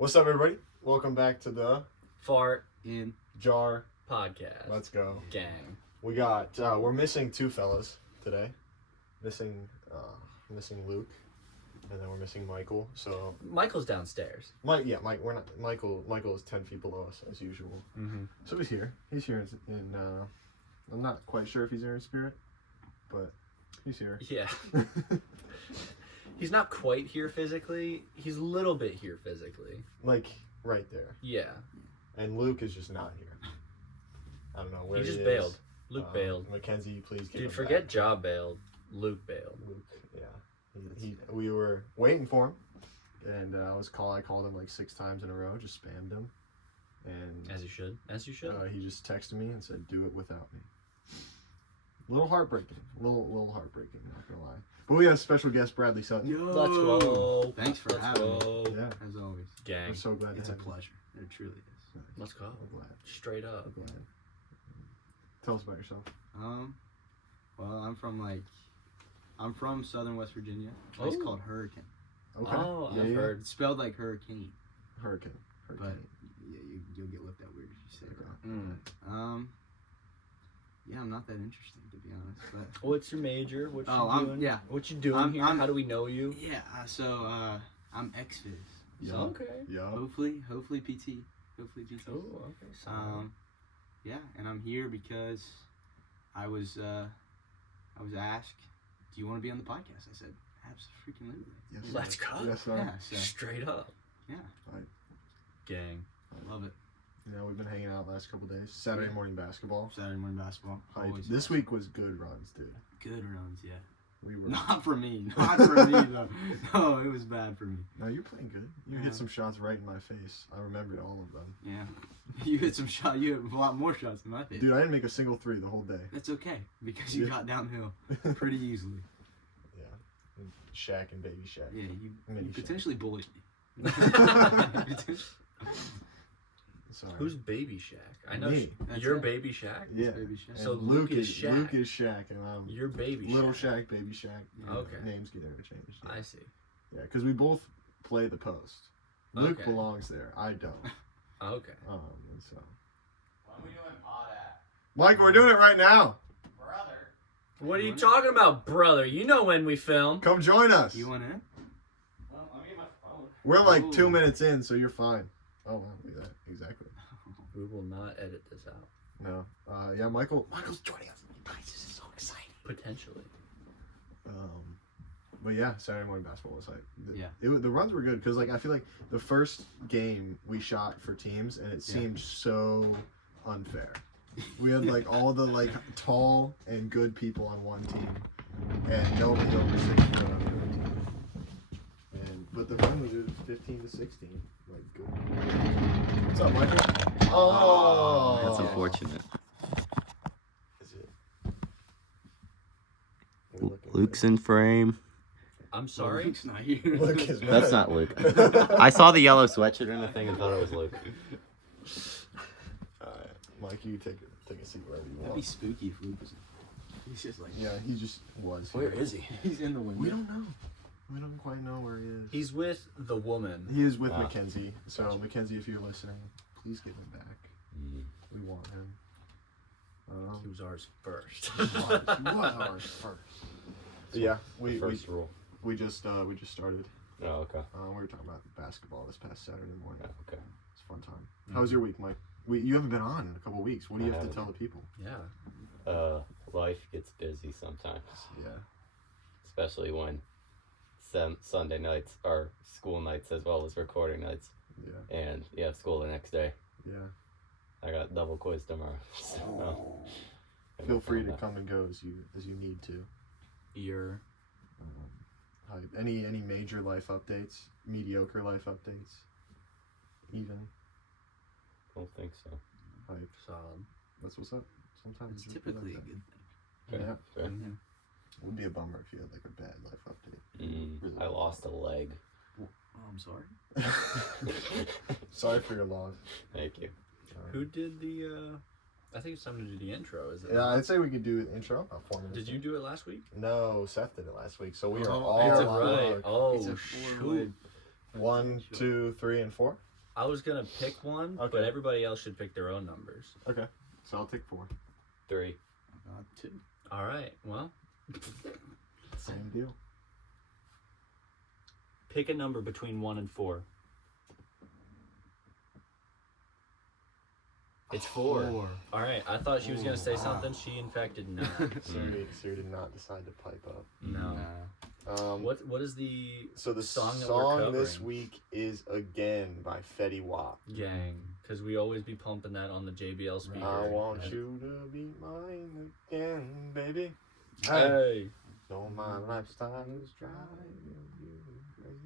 What's up, everybody? Welcome back to the Fart in Jar Podcast. Let's go. Gang. We got, we're missing two fellas today. Missing Luke, and then we're missing Michael. So Michael's downstairs. Michael, we're not, Michael is 10 feet below us, as usual. Mm-hmm. So he's here in I'm not quite sure if he's here in spirit, but he's here. Yeah. He's not quite here physically. He's a little bit here physically. Like, right there. Yeah. And Luke is just not here. I don't know where He just is. bailed. Luke bailed. Mackenzie, please get him Dude, forget back. Ja bailed. Luke bailed. Luke, yeah. We were waiting for him, and I called him like 6 times in a row, just spammed him. And As you should. he just texted me and said, "Do it without me." A little heartbreaking. A little heartbreaking, not gonna lie. But we have special guest Bradley Sutton. Yo. Let's go. Thanks for having me. Yeah, As always. Gang. we're so glad It's to a have you. pleasure. It truly is. Let's go. I'm glad. Straight up. I'm glad. Tell us about yourself. Well, I'm from Southern West Virginia. A place Oh. called Hurricane. Okay. Oh, yeah, I've yeah. heard. It's spelled like hurricane, Hurricane. but yeah, you'll get looked at weird if you say Okay. that. Yeah, I'm not that interesting to be honest. But What's your major? What you I'm- doing? yeah. What you doing I'm- here? I'm- How do we know you? yeah, I'm ex-phys. Yeah. Okay. Yeah. Hopefully PT. Hopefully PT. Oh, okay. So, Yeah, and I'm here because I was asked, "Do you want to be on the podcast?" I said, "Absolutely." Yes, let's sir. go. Yes, sir. Yeah, so straight up. yeah, Gang. I love it. Yeah, we've been hanging out the last couple days. Saturday morning basketball. Saturday morning basketball. Hype. Always This awesome. week was good runs, dude. Good runs, yeah. We were. Not for me. Not for me though. No, it was bad for me. No, you're playing good. You Yeah. hit some shots right in my face. I remembered all of them. Yeah. You hit some shot. You hit a lot more shots than I did. Dude, I didn't make a single 3 the whole day. That's okay because you Yeah. got downhill pretty easily. Yeah. And Shaq and Baby Shaq. Yeah, Mini you Shaq. potentially bullied me. Sorry. Who's Baby Shaq? I know Me. That's you're it. Baby Shaq. Yeah. Baby Shaq. And So Luke Luke is Shaq. Luke is Shaq, and I'm You're Baby Little Shaq. Shaq, Baby Shaq. Yeah. Okay. Names get interchanged. Yeah, I see. yeah, because we both play the post. Luke Okay. belongs there. I don't. Okay. And so. When are we doing pod at? Mike, we're doing it right now. Brother. What are you talking about, brother? You know when we film. Come join us. You want in? Well, let me get my phone. We're like Ooh. 2 minutes in, so you're fine. Oh, wow, look at that. Exactly. We will not edit this out. No. Yeah, Michael's joining us. Guys, this is so exciting. Potentially. But yeah, Saturday morning basketball was like, Yeah. The runs were good because like I feel like the first game we shot for teams and it seemed so unfair. We had like all the like tall and good people on one team, and nobody over 6 foot on the other team. But the run was 15 to 16. Like good. What's up, Michael? Oh, That's unfortunate. Is it? We're looking Luke's in frame. I'm sorry. Luke's not here. good. Luke is That's not Luke. I saw the yellow sweatshirt in the thing and thought it was Luke. Alright, Mike, you take a seat wherever you That'd be want. spooky if Luke was. He's just like. Yeah, he just was. Where is he? He's in the window. We don't know. We don't quite know where he is. He's with the woman. He is with Ah. Mackenzie. So Mackenzie, if you're listening, please get him back. We want him. He was ours first. What ours first? Yeah, we rule. just started. Oh, okay. We were talking about basketball this past Saturday morning. Yeah, okay. It's a fun time. How was your week, Mike? You haven't been on in a couple weeks. What do you I have to haven't. tell the people? Yeah. Life gets busy sometimes, Yeah. especially when Sunday nights are school nights as well as recording nights, Yeah. and you have school the next day. Yeah. I got double quiz tomorrow. So, Feel free to come and go as you need to. You're. Any major life updates? Mediocre life updates? Even? Don't think so. Hype. Solid. That's what's up. Sometimes It's you feel typically a like good that. Yeah. Fair. Mhm. It would be a bummer if you had like a bad life update. Really I lost a leg. thing. Oh, I'm sorry. Sorry for your loss. Thank you. Who did the? I think it's time to do the intro. Is it? Yeah, I'd say we could do the intro about 4 minutes. Did you do it last week? No, Seth did it last week, so we are Oh, all it's Right. on. Oh It's a shoot. four-way. 1, 2, 3, and 4. I was gonna pick one, Okay. but everybody else should pick their own numbers. Okay. So I'll take 4. 3. 2. All right. Well, Same deal. pick a number between 1 and 4. It's 4. All right. I thought she was gonna say something. She in fact did not. Siri did not decide to pipe up. No. What is the So the song song, that we're this covering? week is Again by Fetty Wap. Gang? Because we always be pumping that on the JBL speaker. I want you to be mine again, baby. Hey. No, my lifestyle is driving you crazy.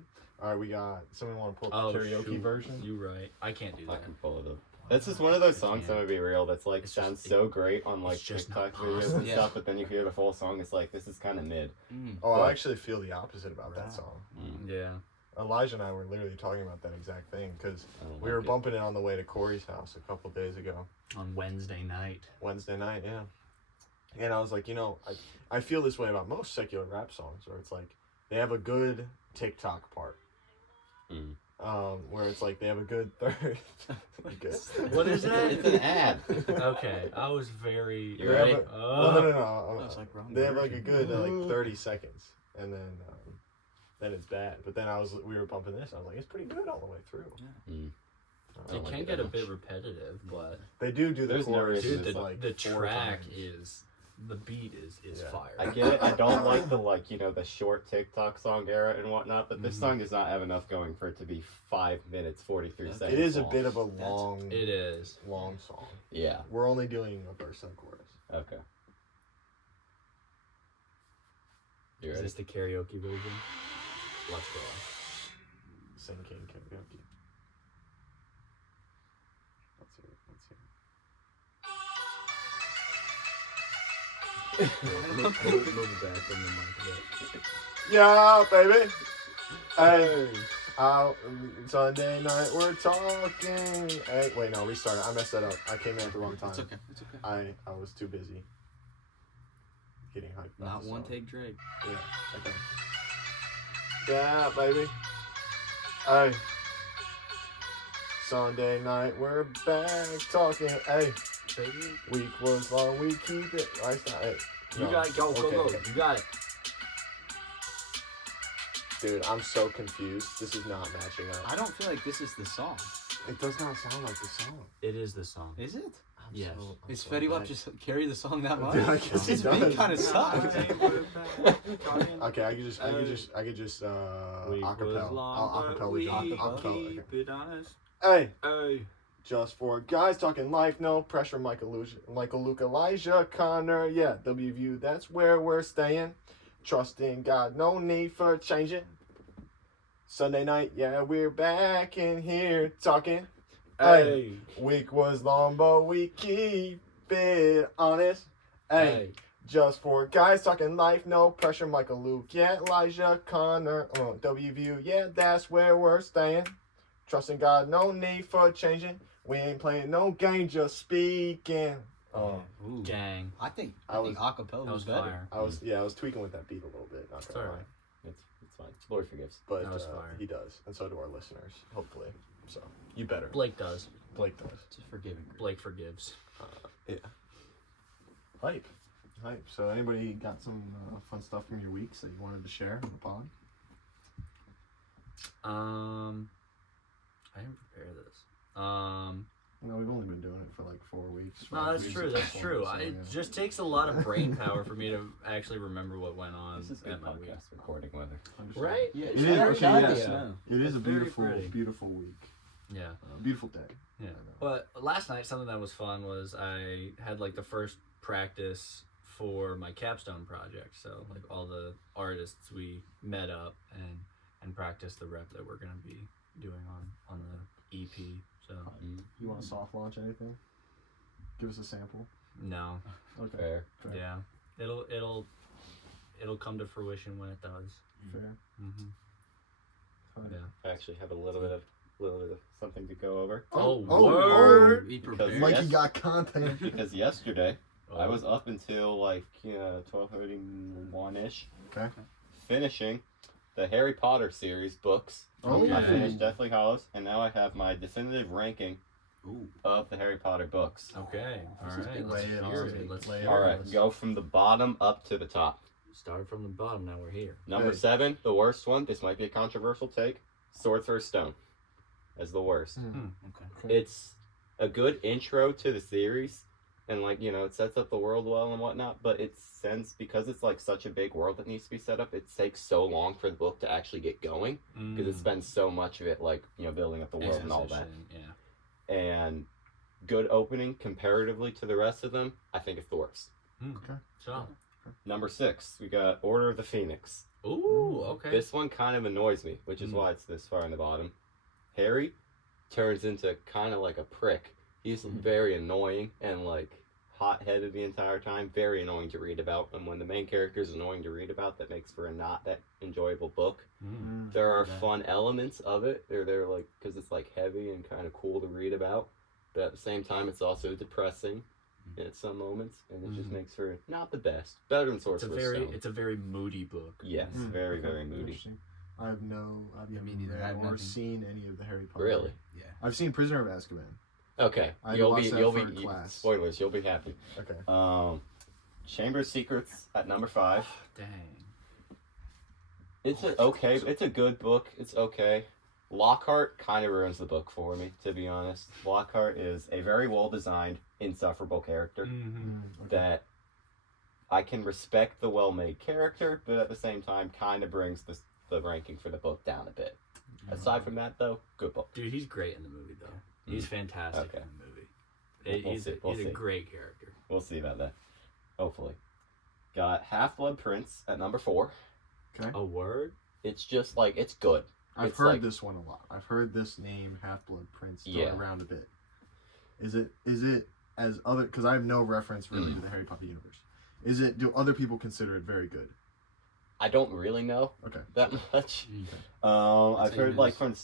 All right, we got. Somebody want to pull Oh, up the karaoke shoot. version? You right. I can't do I that. can pull it up. That's just one of those songs, I'm can't. gonna be real, that's like It's sounds just- so great on like it's just TikTok not videos possible. and stuff, but then you hear the full song, it's like, this is kind of mid. Oh, I But- actually feel the opposite about that Wow. song. Yeah. Elijah and I were literally talking about that exact thing because I don't we like were it. bumping it on the way to Corey's house a couple days ago, On Wednesday night. Wednesday night, yeah. And I was like, I feel this way about most secular rap songs, where it's like they have a good TikTok part, where it's like they have a good third. Good. What is that? It's an ad. Okay, I was very. You ready? No. That's like wrong They have like a version. good like 30 seconds, and then it's bad. But then we were bumping this. I was like, it's pretty good all the way through. Mm. I It don't like can it get that a bit much. repetitive, but They do the There's no chorus. reason dude, is the, like the 4 track times. is the beat is Yeah. fire. I get it, I don't like the the short TikTok song era and whatnot, but this song does not have enough going for it to be 5 minutes, 43 seconds It is a long. bit of a long, It is. long song. Yeah, We're only doing a verse and chorus. okay. You Is ready? this the karaoke version? Let's go. Sing King karaoke. Let's hear it. Move it back from the mic. Yeah, baby. Hey. Out Sunday night we're talking. Hey, wait, no, restart it. I messed that up. I came in at the wrong time. It's okay. It's okay. I was too busy getting hyped. about Not the one song. take Drake. Yeah, okay. Yeah, baby. Hey. Sunday night we're back talking. Hey. Baby. Week was long, we keep it. Lifestyle. Hey. You No. got it. Go, go, Okay, go. okay. You got it. Dude, I'm so confused. This is not matching up. I don't feel like this is the song. It does not sound like the song. It is the song. Is it? I'm Yes. I'm Is so Fetty Wap bad. just carry the song that much? Dude, I guess he His beat does. kind of sucks. Okay, I could just acapella. I'll acapella. Acapella. Okay. it honest. Hey, Hey. just for guys talking life, no pressure. Michael, Luke, Elijah, Connor. Yeah, WVU. That's where we're staying. Trusting God, no need for changing. Sunday night, yeah, we're back in here talking. Hey, week was long, but we keep it honest. Hey, just for guys talking life, no pressure. Michael, Luke, yeah, Elijah, Connor, WVU, yeah, that's where we're staying. Trusting God, no need for changing. We ain't playing no game, just speaking. Ooh. Gang. I think I was- acapella That was was better. fire. I was tweaking with that beat a little bit. Not It's gonna lie. alright. It's fine. Lord forgives. But That was fire. he does, and so do our listeners. Hopefully, so you better. Blake does. Blake does. It's a forgiving. Blake forgives. Yeah. Hype. So anybody got some fun stuff from your weeks that you wanted to share on the pod? I didn't prepare this. No, we've only been doing it for like 4 weeks. No, 5 that's weeks true. at That's this true. point, so, It yeah. just takes a lot of brain power for me to actually remember what went on This is good at my week. podcast recording weather. Right? Yeah, It it's is, very okay, shiny yes. snow. It is a It's very beautiful, pretty. beautiful week. Yeah. Beautiful day. Yeah. But last night, something that was fun was I had like the first practice for my capstone project. So like all the artists, we met up and practiced the rep that we're gonna be doing on the EP. So You want to soft launch anything? Give us a sample. no, Okay. Fair. Fair. yeah, it'll come to fruition when it does. Fair. Mm-hmm. Fine. Yeah. I actually have a little bit of something to go over. Oh, oh, word! Be Because prepared. Mikey Yes. got content. Because yesterday I Oh. was up until like 12:31 ish. Okay. Finishing the Harry Potter series books. Oh, I Okay. finished Deathly Hallows, and now I have my definitive ranking Ooh. of the Harry Potter books. Okay. All This is right. big. Let's Lay it hear on it. me. Let's Lay it hear All on it. right, Let's go from the bottom up to the top. start from the bottom. Now we're here. Number Hey. 7, the worst one. This might be a controversial take. Sorcerer's Stone as the worst. Hmm. Okay. It's a good intro to the series, and like it sets up the world well and whatnot. But it sends because it's like such a big world that needs to be set up. It takes so long for the book to actually get going because it spends so much of it like building up the world and all that. Exposition, Yeah. And good opening comparatively to the rest of them. I think it's the worst. Okay. So. Number 6, we got Order of the Phoenix. Ooh. Okay. This one kind of annoys me, which is why it's this far in the bottom. Harry turns into kind of like a prick. He's very annoying and like hot-headed the entire time. Very annoying to read about. And when the main character is annoying to read about, that makes for a not that enjoyable book. There are fun elements of it. They're like because it's like heavy and kind of cool to read about, but at the same time, it's also depressing at some moments, and it just makes for not the best. Better than Sorcerer's Stone. It's a very moody book. Yes, very very moody. Interesting. I've me neither. I have never nothing. seen any of the Harry Potter. Really? Yeah. I've seen Prisoner of Azkaban. Okay, I you'll watched that you'll for be class. spoilers. You'll be happy. Okay. Chamber of Secrets at number 5. Dang. It's it's a good book. It's okay. Lockhart kind of ruins the book for me, to be honest. Lockhart is a very well designed, insufferable character that I can respect the well made character, but at the same time kind of brings the ranking for the book down a bit. Aside from that, though, good book. Dude, he's great in the movie though. He's fantastic Okay. in the movie. We'll He's see, we'll a see. great character. We'll see about that. Hopefully. Got Half-Blood Prince at number 4. A word? It's just like, it's good. I've It's heard like- this one a lot. I've heard this name, Half-Blood Prince, thrown Yeah. around a bit. Is it as other? Because I have no reference really to the Harry Potter universe. Do other people consider it very good? I don't really know Okay. that much. I've say heard it like is. from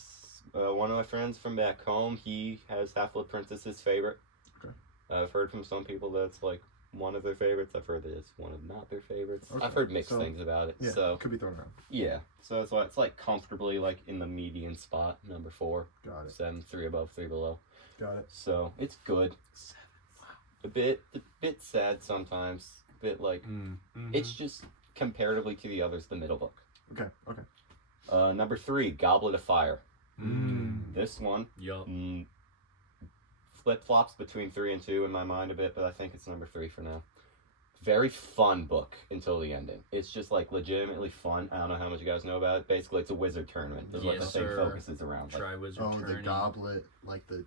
one of my friends from back home, he has Half-Blood Prince as his favorite. Okay. I've heard from some people that's like one of their favorites. I've heard that it's one of not their favorites. Okay. I've heard mixed So- things about it. Yeah. So Could be thrown around. yeah, so it's like comfortably like in the median spot, number 4. Got it. 7, 3 above, 3 below. Got it. So it's good. A bit sad sometimes. A bit like it's just comparatively to the others, the middle book. Okay. Okay. Number 3, Goblet of Fire. Mm. This one Yup. flip flops between 3 and 2 in my mind a bit, but I think it's number 3 for now. Very fun book until the ending. It's just like legitimately fun. I don't know how much you guys know about it. Basically, it's a wizard tournament. Is what the Yes, thing sir. focuses around. Like, Tri-wizard Oh, tourney. the goblet, like the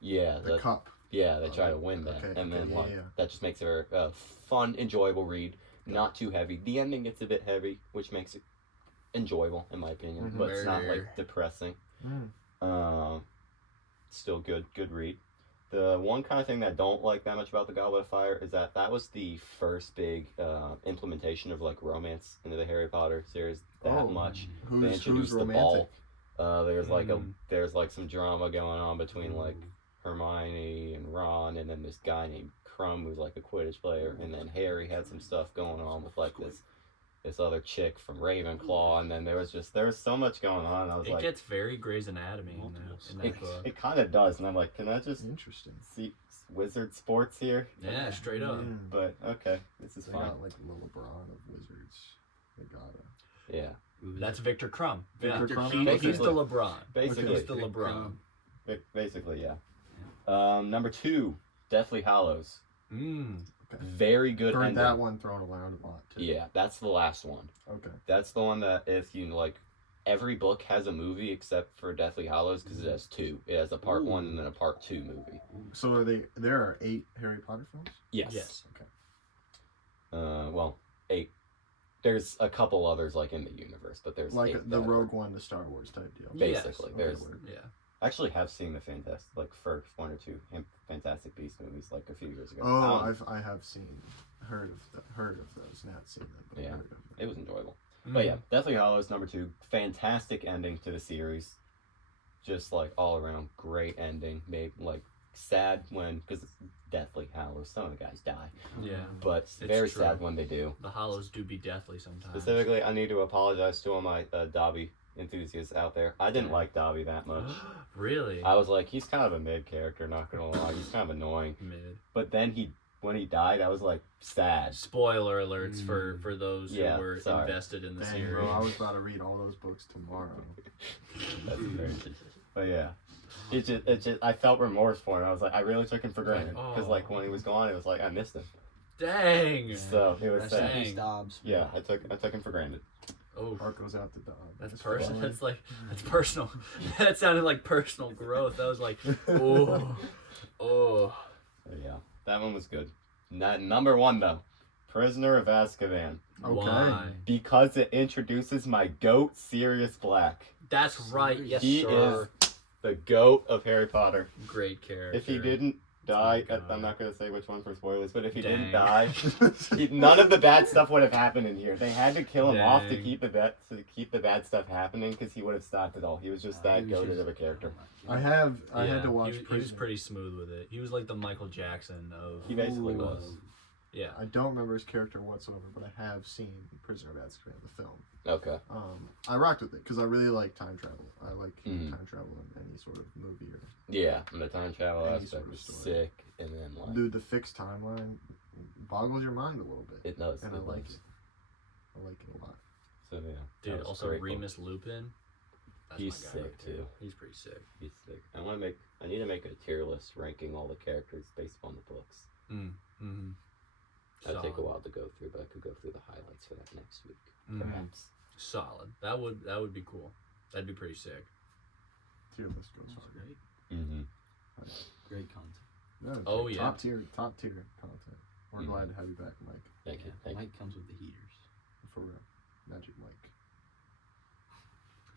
yeah, cup. yeah, they try to win that, Okay, and then okay, like yeah. that just makes it a fun, enjoyable read. Not too heavy. The ending gets a bit heavy, which makes it enjoyable in my opinion, Mhm. but it's not Very. like depressing. Mm. Still good read. The one kind of thing that I don't like that much about the Goblet of Fire is that was the first big implementation of like romance into the Harry Potter series that Oh, much. They Who's introduced the romantic? ball. There's like Mm. there's like some drama going on between like Hermione and Ron, and then this guy named Crumb who's like a Quidditch player, and then Harry had some stuff going on with like this other chick from Ravenclaw, and then there was so much going on. I was It like, gets very Grey's Anatomy in that book. it kind of does, and I'm like, can I just Interesting. see wizard sports here? Yeah, straight up. Mm. But okay, this is They fine. got like the LeBron of wizards. They gotta. Yeah, That's Victor Crumb. Victor Crumb? He's Basically. the LeBron. basically, He's the LeBron. basically, yeah. Number 2, Deathly Hallows. Mm. Very good Heard ending. that one thrown around a lot too. Yeah, that's the last one. Okay. That's the one that if you like, every book has a movie except for Deathly Hallows because it has 2. It has a part 1 and then a part 2 movie. So there are 8 Harry Potter films? Yes. Yes. Okay. Well, 8. There's a couple others like in the universe, but there's Like 8 the that Rogue One, the Star Wars type deal. Basically, Yes. there's. Okay, word. Yeah. I actually have seen the first 1 or 2 Fantastic Beasts movies like a few years ago. Oh, I have heard of those, not seen them, but Yeah. heard of them. It was enjoyable. Mm. But yeah, Deathly Hallows number 2. Fantastic ending to the series. Just like all around great ending. Made like sad when, because it's deathly Hallows, some of the guys die. Yeah. But it's It's very true. sad when they do. The hollows do be deathly sometimes. Specifically, I need to apologize to all my Dobby enthusiasts out there. I didn't Yeah. like Dobby that much. Really? I was like, he's kind of a mid character, not gonna lie. He's kind of annoying. Mid. But then when he died, I was like sad. Spoiler alerts for those Yeah, who were sorry. invested in the Dang, series. bro, I was about to read all those books tomorrow. That's very. But yeah, it's just I felt remorse for him. I was like, I really took him for granted because like when he was gone, it was like I missed him. Dang. So it was Rest in sad. peace, Dobbs. Yeah, I took him for granted. Oh, Heart goes out to Dog. that's personal. That's personal. That sounded like personal growth. That was like, oh. But yeah, that one was good. Number 1 though, Prisoner of Azkaban, Okay. Why? because it introduces my goat, Sirius Black. That's right. Yes, He sir. is the goat of Harry Potter. Great character. If he didn't die, Oh my God. I'm not gonna say which one for spoilers, but if he Dang. didn't die, none of the bad stuff would have happened in here. They had to kill him off to Dang. keep the bad stuff happening because he would have stopped it all. He was just that goated of a character. I had to watch He was Prisoner. pretty smooth with it. He was like the Michael Jackson of. He basically Ooh. was. Yeah. I don't remember his character whatsoever, but I have seen Prisoner of Azkaban, the film. Okay. I rocked with it because I really like time travel. I like Mhm. time travel in any sort of movie or Yeah, and the time travel Any aspect sort of was story. sick, and then like dude. The fixed timeline boggles your mind a little bit, it does. and it I like does. it. I like it a lot. So yeah, Dude, that was also great book. Remus Lupin. That's He's my guy sick, right there. too. He's pretty sick. He's sick. I need to make a tier list ranking all the characters based on the books. Mm-hmm. That'd take a while to go through, but I could go through the highlights for that next week, Mhm. perhaps. Solid. That would be cool. That'd be pretty sick. Tier list goes That's hard. great. Mm-hmm. Great content. No, it's Oh, like yeah. top tier content. We're Mhm. glad to have you back, Mike. Thank you. Thank you. Mike comes with the heaters. For real, Magic Mike.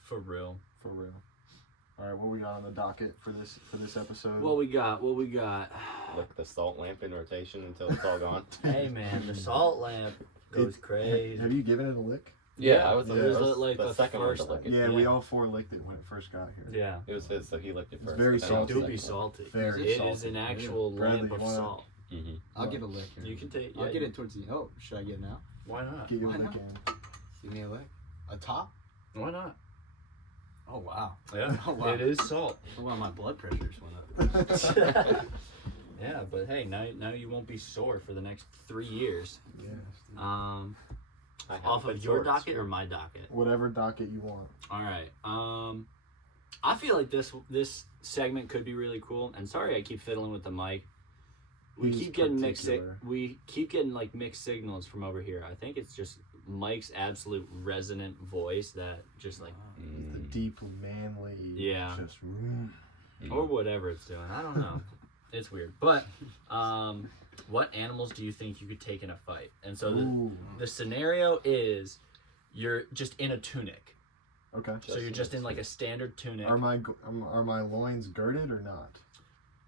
For real. For real. All right, what we got on the docket for this episode? What we got? Lick the salt lamp in rotation until it's all gone. Hey man, the salt lamp goes crazy. Have you given it a lick? Yeah, I was, Yeah. the, It was first- like the the second one to first- lick it. Yeah, we Yeah. all 4 licked it when it first got here. Yeah. It was his, so he licked it It's first. very but then I was It do salty. be like, salty. Very It is salty. an actual Bradley, lamp you of wanna- salt. Mhm. I'll get a lick here. You can take. I'll yeah, get it towards the. Oh, should I get it now? Why not? Get you a Why lick not? in. Give me a lick. A top? Why not? Oh wow. Yeah. Oh, wow. It is salt. Well, my blood pressure just went up. Yeah, but hey, now you won't be sore for the next 3 years. Yes. Um, I have off been of your sore. docket or my docket? Whatever docket you want. All right. I feel like this segment could be really cool. And sorry, I keep fiddling with the mic. We He's keep getting particular. we keep getting like mixed signals from over here. I think it's just Mike's absolute resonant voice that just like The Mm. deep, manly. Yeah. Just. or whatever it's doing. I don't know. It's weird. But what animals do you think you could take in a fight? And so Ooh. the scenario is you're just in a tunic. Okay. So you're just in like a standard tunic. Are my loins girded or not?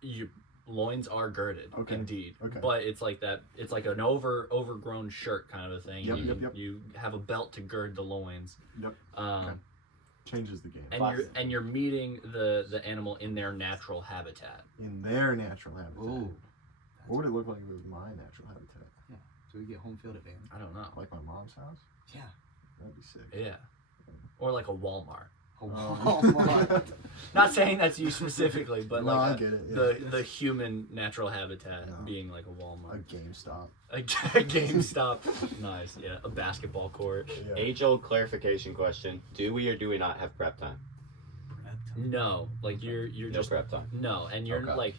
Your loins are girded, Okay. indeed. Okay. But it's like that. It's like an overgrown shirt kind of a thing. Yep, you, yep, yep. you have a belt to gird the loins. Yep. Okay. Changes the game. And you're meeting the animal in their natural habitat. In their natural habitat. Ooh. What would it look like if it was my natural habitat? So we get home field advantage. I don't know. Like my mom's house? Yeah. That'd be sick. Yeah. Or like a Walmart. Oh my. Not saying that's you specifically, but No, I like get it. Yeah. the human natural habitat No. being like a A Walmart. GameStop. A GameStop. Nice. Yeah. A basketball court. Yeah. Age-old clarification question: do we or do we not have prep time? No. Like you're No just prep time. no, and you're Okay. like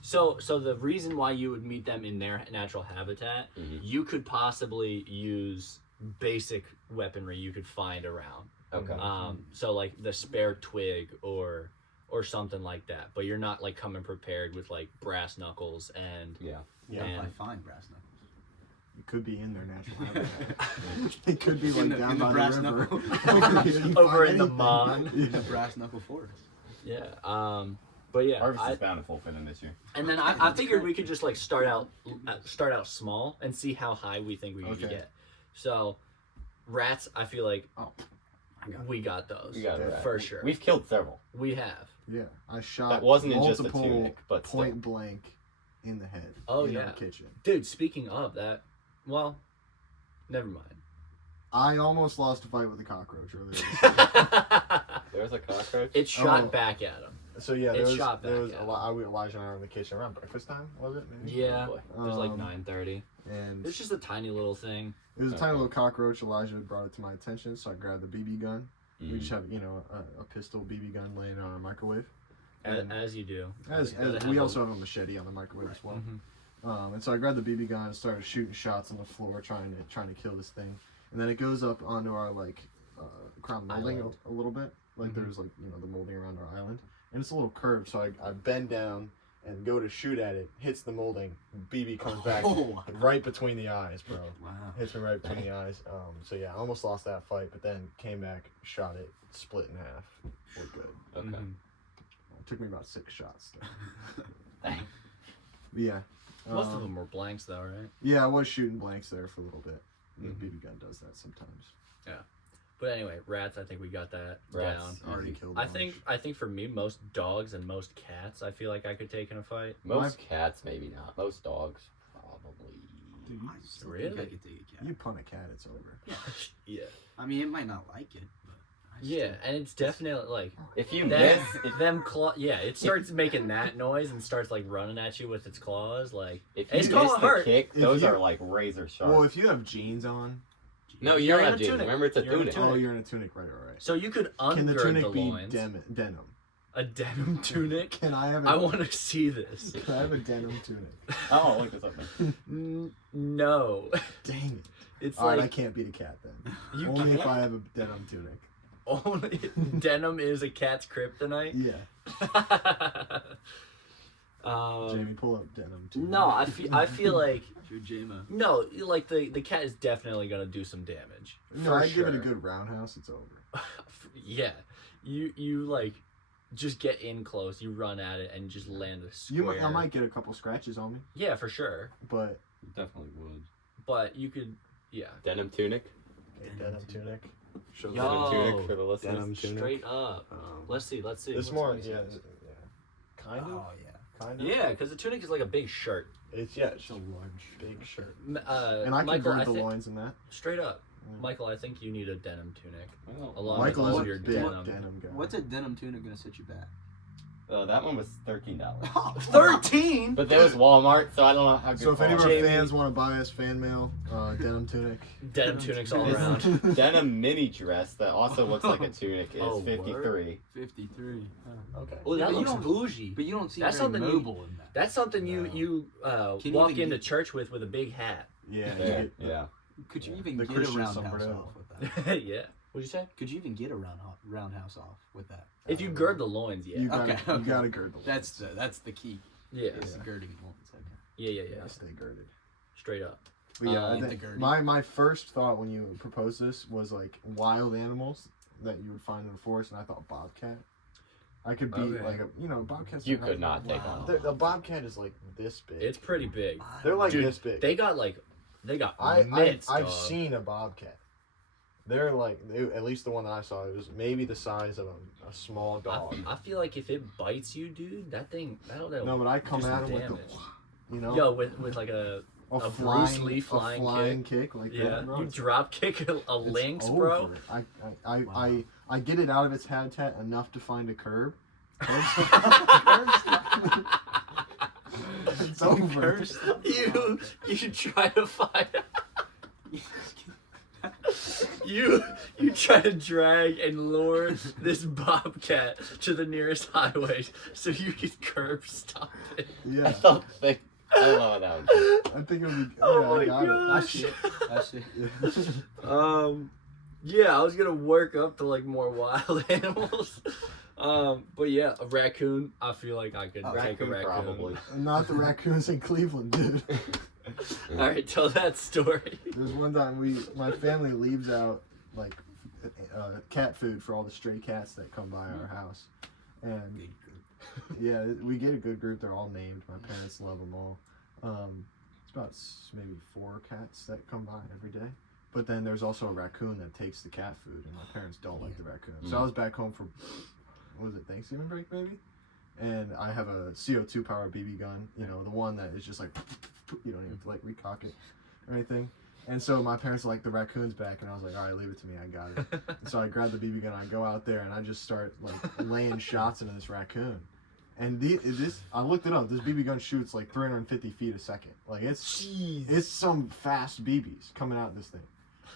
so the reason why you would meet them in their natural habitat, Mhm. you could possibly use basic weaponry you could find around. Okay. So like the spare twig or something like that, but you're not like coming prepared with like brass knuckles and Yeah. Yeah. and- I find brass knuckles. It could be in their natural habitat. It could be like In the- down in the by brass the river. knuckle. You didn't Over find in the anything. mon. In the Yeah. brass knuckle forest. yeah. But yeah, Harvest is bountiful for them this year. and then I figured we could just like start out small and see how high we think we could Okay. get. So rats, I feel like Oh. we got those. We got it right. For sure. We've killed several. We have. Yeah, I shot. That wasn't in just a multiple tunic, but still. point blank in the head. Oh, in yeah. our kitchen. Dude, speaking of that, well, never mind. I almost lost a fight with a cockroach earlier. This year. There was a cockroach. It shot Oh. back at him. So yeah, It there was, shot there back was at a lot. Elijah and I were in the kitchen around breakfast time. Was it? Maybe? Yeah. boy. It was like Um, 9:30. And It's just a tiny little thing. it was a Okay. tiny little cockroach. Elijah brought it to my attention, so I grabbed the BB gun. We Mm. just have a pistol BB gun laying on our microwave. And As you do. as we also have a machete on the microwave as well. Mhm. And so I grabbed the BB gun and started shooting shots on the floor, trying to kill this thing. And then it goes up onto our crown molding Island. a little bit. Like Mhm. there's the molding around our island, and it's a little curved. So I bend down and go to shoot at it. Hits the molding. BB comes back right between the eyes, bro. Wow. Hits me right between the eyes. So yeah, I almost lost that fight, but then came back, shot it, split in half. We're good. Okay. Mhm. It took me about 6 shots. Dang. But yeah. Most of them were blanks, though, right? Yeah, I was shooting blanks there for a little bit. The Mhm. BB gun does that sometimes. But anyway, rats. I think we got that Rats. down. Already Easy. killed. I a think for me, most dogs and most cats, I feel like I could take in a fight. Most cats, maybe not. Most dogs, probably. Dude, I still Really? think I could take a cat. you punt a cat, it's over. Yeah. I mean, it might not like it, but Yeah, and it's definitely like If you that. miss, Them claw. Yeah, it starts making that noise and starts like running at you with its claws. Like if It's you gonna miss the hurt. kick, If those you- are like razor sharp. Well, if you have jeans on, no, you You're don't in have a jeans. tunic. Remember, it's a You're in a tunic. tunic. oh, you're in a tunic, right? so, you could Can the undergird tunic the be loins. denim? A denim tunic. Can I have? I want to see this. Can I have a denim tunic? Oh, look this up. No, Dang it! it's All right, I like can't beat a cat then. you Only if can't. I have a denim tunic. Only denim is a cat's kryptonite. Yeah. Jamie, um, pull up denim tunic. no, I feel like Joe Jama. no, like the cat is definitely gonna do some damage. No, for I'd give it a sure. good roundhouse. It's over. Yeah, you like just get in close, you run at it, and just land a square. I might get a couple scratches on me, Yeah, for sure. but Definitely would. But you could, yeah. Denim tunic. okay, denim tunic. Show Yo. Denim Oh, tunic for the listeners. denim tunic. Straight up. Let's see. This What's more, this? yeah, kind of, Oh yeah. kind of. Yeah, because the tunic is like a big shirt. It's it's a large, big shirt. And And I can Michael, gird the think, loins in that. straight up, Yeah. Michael, I think you need a denim tunic. Well, Along Michael with is all a your big denim. denim guy. What's a denim tunic gonna set you back? that one was $13. 13. But there was Walmart, so I don't know how good. So if any of our Jamie. fans want to buy us fan mail, denim tunic. Denim tunics all This around. denim mini dress that also looks like a tunic is Oh, word? $53. 53. Okay. Oh, that But you looks don't- bougie. But you don't see That's very something you- mobile in that. That's something No. you Can you walk even into get- church with a big hat. Yeah. you Yeah, get- yeah. Could you Yeah. even The get Christian a roundhouse sombrero. off with that? Yeah. What'd you say? Could you even get a roundhouse off with that? If you gird the loins, yeah. You gotta, Okay, you okay. gotta gird the loins. That's the key. Yeah. Is Yeah. the girding loins. Okay. Yeah. Yeah, stay girded. Straight up. But yeah, I the think girding. my first thought when you proposed this was like wild animals that you would find in the forest, and I thought bobcat. I could be Okay. like bobcats. You are could not take Wow. on. The bobcat is like this big. It's pretty big. They're like Dude, this big. They got I've mitts, I've dog. seen a bobcat. They're like at least the one that I saw. It was maybe the size of a small dog. I feel like if it bites you, dude, that'll No, but I come do at some him with damage. the, you know, Yo, with like a Bruce Lee flying kick like yeah, that. Bro. you It's- drop kick a it's lynx, bro. over. I Wow. I get it out of its habitat enough to find a curb. It's over. You try to find you try to drag and lure this bobcat to the nearest highway so you can curb stop it. Yeah, I thought they. I don't know what that was. I think it would be. Oh yeah, I my got gosh. That's it. it. Yeah, I was gonna work up to like more wild animals. But yeah, a raccoon. I feel like I could take a Raccoon, raccoon. probably. Not the raccoons in Cleveland, dude. All right, tell that story. There's one time my family leaves out like cat food for all the stray cats that come by our house, and yeah, we get a good group. They're all named. My parents love them all. It's about maybe 4 cats that come by every day. But then there's also a raccoon that takes the cat food, and my parents don't like the raccoon. So Mm. I was back home for, what was it, Thanksgiving break maybe? And I have a CO2 powered BB gun, you know, the one that is just like, you don't even have to like recock it or anything. And so my parents are like, the raccoon's back, and I was like, all right, leave it to me, I got it. And so I grabbed the BB gun, I go out there, and I just start like laying shots into this raccoon. And I looked it up. This BB gun shoots like 350 feet a second. Like it's some fast BBs coming out of this thing.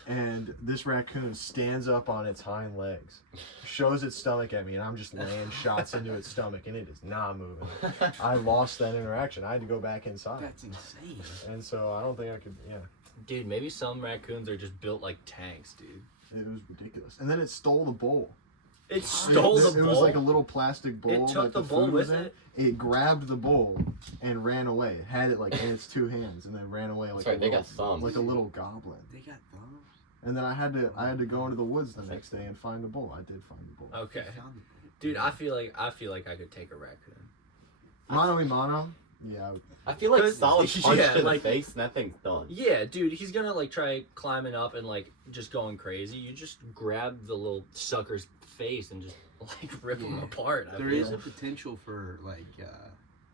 And this raccoon stands up on its hind legs, shows its stomach at me, and I'm just laying shots into its stomach, and it is not moving. I lost that interaction. I had to go back inside. That's insane. And so I don't think I could. Yeah, Dude, maybe some raccoons are just built like tanks, dude. it was ridiculous. And then it stole the bowl. It stole the It bowl. was like a little plastic bowl. It took that the the bowl food was with in. it? It grabbed the bowl and ran away. It had it like in its two hands, and then ran away like That's right, a they little, got thumbs. like a little goblin. They got thumbs. And then I had to go into the woods the next day and find the bowl. I did find the bowl. Okay, They found the- dude, I feel like I could take a raccoon. Mano y mano. Yeah. I feel like 'Cause- solid punch yeah, to like- the face and that thing's done. Yeah, dude, he's gonna like try climbing up and like just going crazy. You just grab the little sucker's face and just like rip him Yeah. apart. There is a potential for like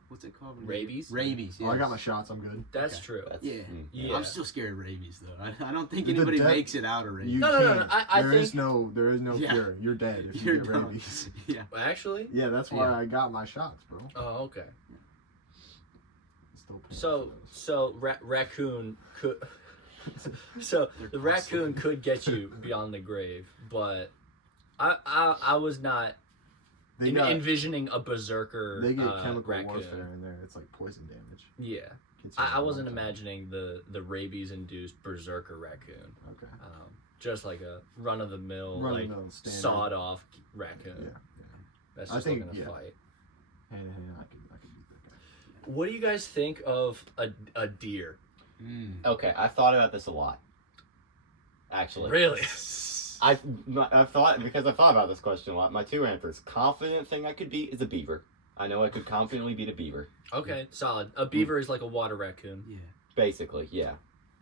what's it called? Rabies? Rabies. Oh, I got yes. my shots. I'm good. That's Okay. true. That's, Yeah. Yeah. I'm still scared of rabies though. I don't think The anybody death- makes it out of rabies. You No, no, can't. no, I There think- is no Yeah. cure. You're dead if You're you get done. rabies. Yeah. Well, actually, Yeah, that's why Yeah. I got my shots, bro. oh okay. It's still painful. So raccoon could. So They're the costly. raccoon could get you beyond the grave, but I was not they got envisioning a berserker. they get chemical raccoon. warfare in there. It's like poison damage. Yeah, Gets you I a wasn't long time. imagining the rabies-induced berserker raccoon. Okay. Just like a run-of-the-mill, Run of like the mill standard. sawed-off raccoon. Yeah. That's I just think, looking to yeah. fight. Hand in hand, I could beat that guy. What do you guys think of a deer? Okay, I've thought about this a lot. Actually. Really? I've thought, because I've thought about this question a lot, my two answers. Confident thing I could beat is a beaver. I know I could confidently beat a beaver. Okay, solid. A beaver is like a water raccoon. Yeah. Basically, yeah.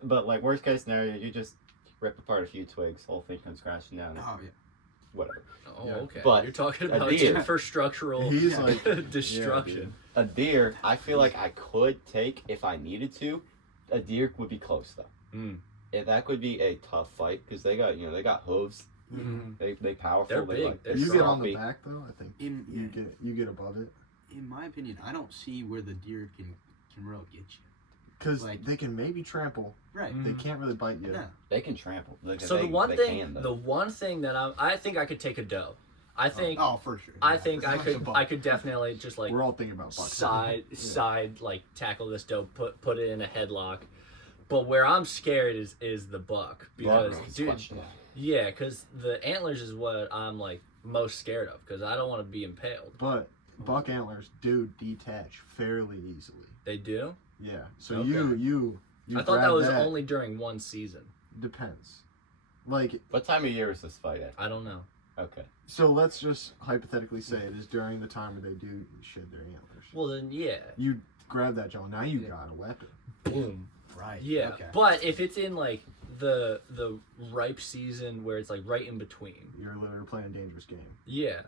But like worst case scenario, you just rip apart a few twigs, whole thing comes crashing down. Oh yeah. Whatever. Oh, Yeah. okay. But you're talking a about deer- infrastructural He's Yeah. like destruction. A deer, I feel like I could take if I needed to. A deer would be close though. Mm. Yeah, that could be a tough fight because they got hooves. Mhm. They powerful. They're they big. like They're you get on the sloppy. back though. I think In you get above it in my opinion, I don't see where the deer can really get you. because Like- they can maybe trample. Right. Mm. They can't really bite you. No. They can trample. So they, the one they thing, can, though. the one thing that I think I could take a doe. I think Oh, for sure. I Yeah. think It's like a buck. I could definitely just like We're all thinking about bucks. side Yeah. like tackle this doe, put it in a headlock. But where I'm scared is the buck because It's dude, questionable. yeah, because the antlers is what I'm like most scared of because I don't want to be impaled. But buck antlers do detach fairly easily. They do. Yeah. So Okay. you I thought that grab was only during one season. depends. Like What time of year is this fight at? I don't know. Okay. so, let's just hypothetically say it is during the time where they do shed their antlers. Well then, yeah, You grab that Joe. Now you Yeah. got a weapon. boom. Right. Yeah, Okay. but if it's in like the ripe season where it's like right in between, You're literally playing a dangerous game. yeah,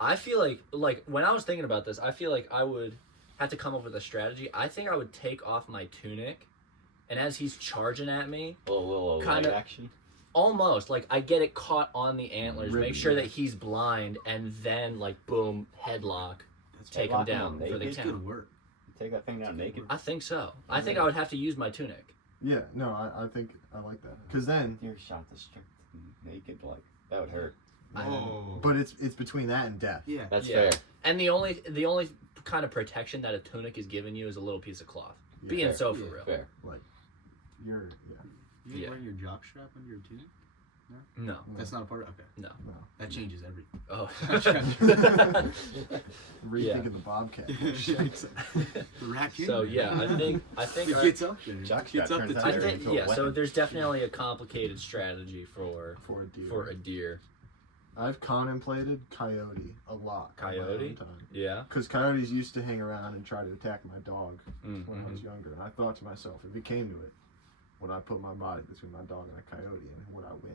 I feel like when I was thinking about this, I feel like I would have to come up with a strategy. I think I would take off my tunic, and as he's charging at me, A little Kinda- light action. almost like I get it caught on the antlers, Ribbon, make sure yeah. that he's blind, and then like boom, headlock, That's take Headlock him down him for the naked? That's good count. work. Take that thing down naked. I think so. I think I would have to use my tunic. Yeah. No, I think I like that because then. Deer shot the strip naked, like that would hurt. Oh. But it's between that and death. Yeah. That's Yeah. fair. And the only kind of protection that a tunic is giving you is a little piece of cloth. Yeah. Being Fair. so for Yeah. real. Fair. You're You Yeah. wearing your jock strap under your tunic? No. That's not a part of okay. No. No. That changes everything. Oh. Rethinking the bobcat. The raccoon. So yeah, I think It gets up there. Jock It gets strap up the turns out I to tire. think into a yeah. So weapon. there's definitely a complicated strategy for for a deer. a deer. I've contemplated coyote a lot. Coyote? Yeah. Because coyotes used to hang around and try to attack my dog Mm. when I was younger, and I thought to myself, if it came to it, would I put my body between my dog and a coyote, and would I win?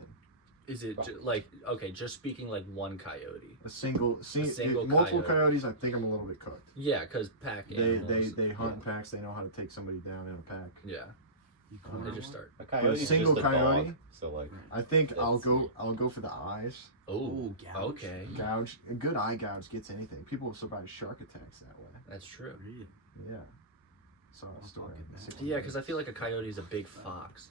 Is it okay? Just speaking like one coyote. A single multiple coyote. coyotes. I think I'm a little bit cooked. Yeah, because pack animals. They hunt in packs. They know how to take somebody down in a pack. Yeah, they just start. A coyote's single just a coyote? dog, so like. I think I'll Let's go for the eyes. Oh, gouge. okay. Gouge. A good eye gouge gets anything. People survive shark attacks that way. That's true. Really? Yeah. Saw a story. Yeah, because I feel like a coyote is a big fox.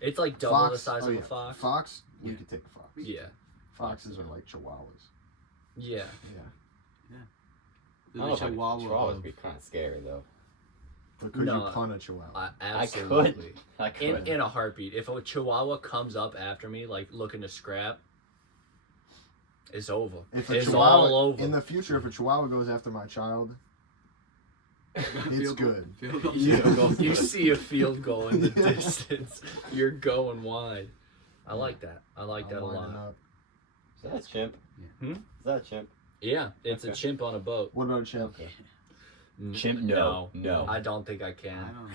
It's like double the size of a fox. Fox, we Yeah. could take a fox. Yeah. Foxes are like chihuahuas. Yeah. Yeah. I don't know if I could- Chihuahuas would be kind of scary though. But could No, you pun a chihuahua? Absolutely. I could. In a heartbeat. If a chihuahua comes up after me, like looking to scrap, it's over. If a It's chihuahua, all over. in the future, if a chihuahua goes after my child, it's good. Field goal. You see a field goal in the Yeah. distance. You're going wide. I like that. I like that a I'm lining lot. up. Is that a chimp? Hmm? Is that a chimp? Yeah, it's a Okay. chimp on a boat. What about a chimp? Chimp? No. No. I don't think I I can. don't know.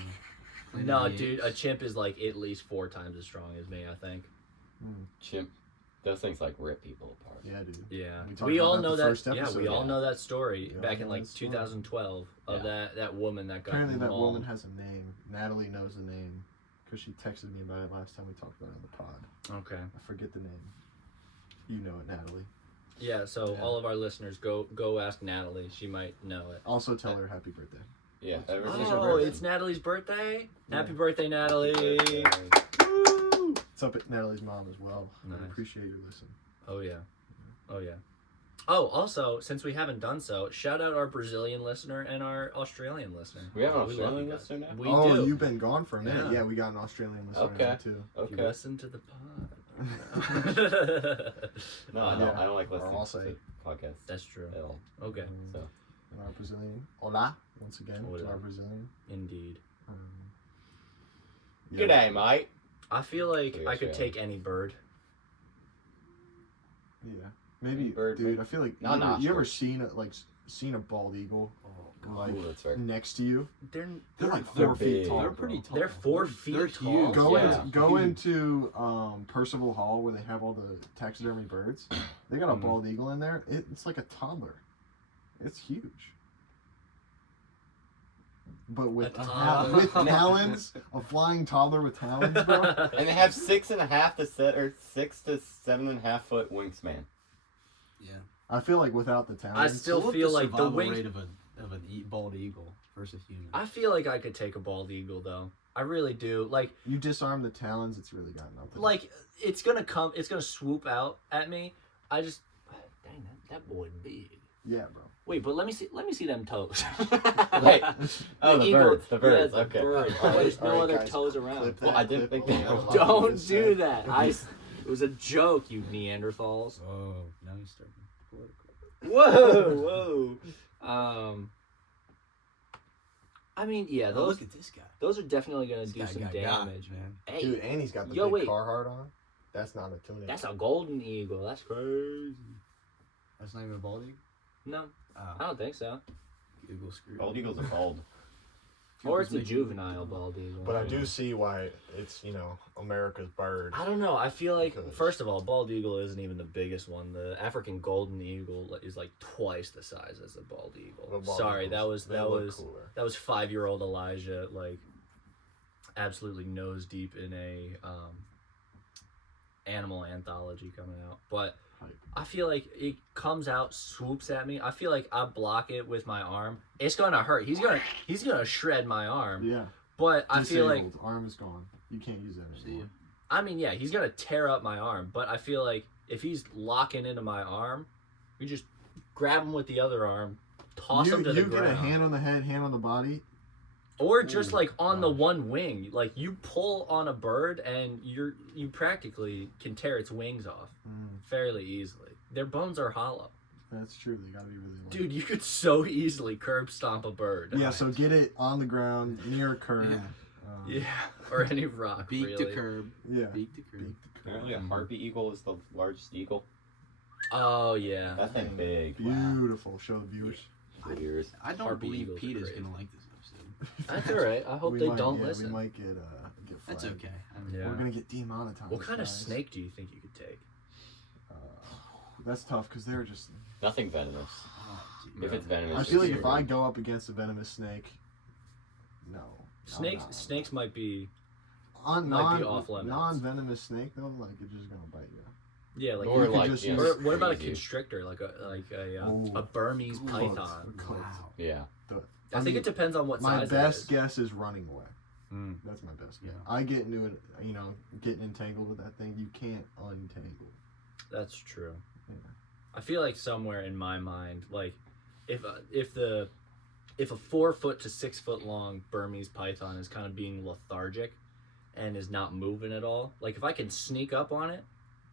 Played No, in the dude, a Apes. chimp is like at least 4 times as strong as me, I think. Chimp. Those things like rip people apart. Yeah, dude. Yeah. We talked We about all that know the that. first Yeah, episode, we all yeah. know that story We back all in know like that story. 2012 of that woman that got Apparently that mauled. woman has a name. Natalie knows the name because she texted me about it last time we talked about it on the pod. Okay. I forget the name. You know it, Natalie. Yeah, so Yeah. all of our listeners go ask Natalie. She might know it. Also tell her happy birthday. Yeah. Oh, everything's your Oh, birthday. it's Natalie's birthday. Yeah. Happy birthday, Natalie. Woo! It's up at Natalie's mom as well. Nice. I appreciate your listen. Oh yeah. Oh yeah. Oh, also, since we haven't done so, shout out our Brazilian listener and our Australian listener. We have an love you Australian guys. listener now? We Oh, do. you've been gone for a minute. Yeah. Yeah, we got an Australian listener Okay. now too. If you Okay. listen to the pod. No, I don't. Yeah. I don't like Or listening I'll say- to podcasts That's true. at all. Okay. So. And our Brazilian. Hola, once again, Hola. to our Brazilian. Indeed. Yeah. G'day, mate. I feel like Pretty I could Australian. take any bird. Yeah, maybe, Bird, dude. bird. I feel like Not you ever nostrils. seen a bald eagle like Ooh, that's fair. next to you? They're They're like they're 4 feet big. tall. They're bro. pretty tall. They're 4 feet They're tall. huge. Go Yeah. go Huge. into Percival Hall where they have all the taxidermy birds. They got a Mhm. bald eagle in there. It's like a toddler. It's huge. But with A toddler. with talons, a flying toddler with talons, bro. And they have 6.5 to 6 to 7.5 foot wingspan. Yeah. I feel like without the talons, I still Look feel the like the survival wing. rate of an bald eagle versus human. I feel like I could take a bald eagle though. I really do. Like you disarm the talons, it's really got nothing. it's gonna come. It's gonna swoop out at me. I just dang that boy big. yeah, bro. Wait, but let me see them toes. Wait. Oh, the eagle- birds. The birds. Yeah, the Okay. bird. All right, There's no all right, other guys, toes around. clip Well, that I didn't clip. think they Oh, were- what Don't you just do said. that. It was a joke, you Neanderthals. Oh, now he's starting. Whoa. I mean, yeah, Oh, those look at this guy. those are definitely gonna This do guy some got damage. man. Hey, Dude, and he's got the Yo, big wait. Carhartt on. That's not a tunic. that's a golden eagle. That's crazy. That's not even a bald eagle? No, I Oh, don't think so. Google screwed. Bald eagles are bald. Or it's a Making- juvenile bald eagle. But I do see why it's, America's bird. I don't know. I feel like, Because- first of all, bald eagle isn't even the biggest one. The African golden eagle is like twice the size as the bald eagle. The bald Sorry, eagles, they that look was cooler. that was 5-year-old Elijah, like absolutely nose deep in a animal anthology coming out. But Hype. I feel like it comes out, swoops at me. I feel like I block it with my arm. It's gonna hurt. He's gonna shred my arm. Yeah. But I feel like, Disabled. Arm is gone. You can't use that See anymore. ya. I mean, yeah, he's gonna tear up my arm. But I feel like if he's locking into my arm, you just grab him with the other arm, toss him to the You get ground, a hand on the head, hand on the body. or just Ooh, like on the gosh. one wing. Like you pull on a bird and you practically can tear its wings off fairly easily. Their bones are hollow. That's true. They gotta be really long. Dude, you could so easily curb stomp a bird. Yeah, so get it on the ground near a curb. Yeah. Yeah, or any rock, Beak really. to curb. Yeah. Beak to curb. Apparently, a harpy eagle is the largest eagle. Oh, yeah. That thing big. Beautiful. Show the viewers. For years. I don't Harpy believe eagles Pete are is great. gonna like this episode. That's all right. I hope We they might- don't yeah, listen. We might get get That's flagged. okay. I mean, Yeah. We're gonna get demonetized. What kind of guys. snake do you think you could take? That's tough because they're just. Nothing venomous. oh, dude. If it's venomous, I feel like it's if I go up against a venomous snake, no. Snakes might be On might be off limits. non-venomous snake though, like it's just gonna bite you. yeah, like Or you could like, just you know, use- what about a crazy. constrictor, like a Ooh. Burmese Close. python? Close. Wow. Yeah. I think it depends on what My size best it is. guess is running away. Mm. That's my best guess. Yeah. I get into it, getting entangled with that thing. You can't untangle. That's true. Yeah. I feel like somewhere in my mind, like if a 4 foot to 6 foot long Burmese python is kind of being lethargic and is not moving at all, like if I can sneak up on it,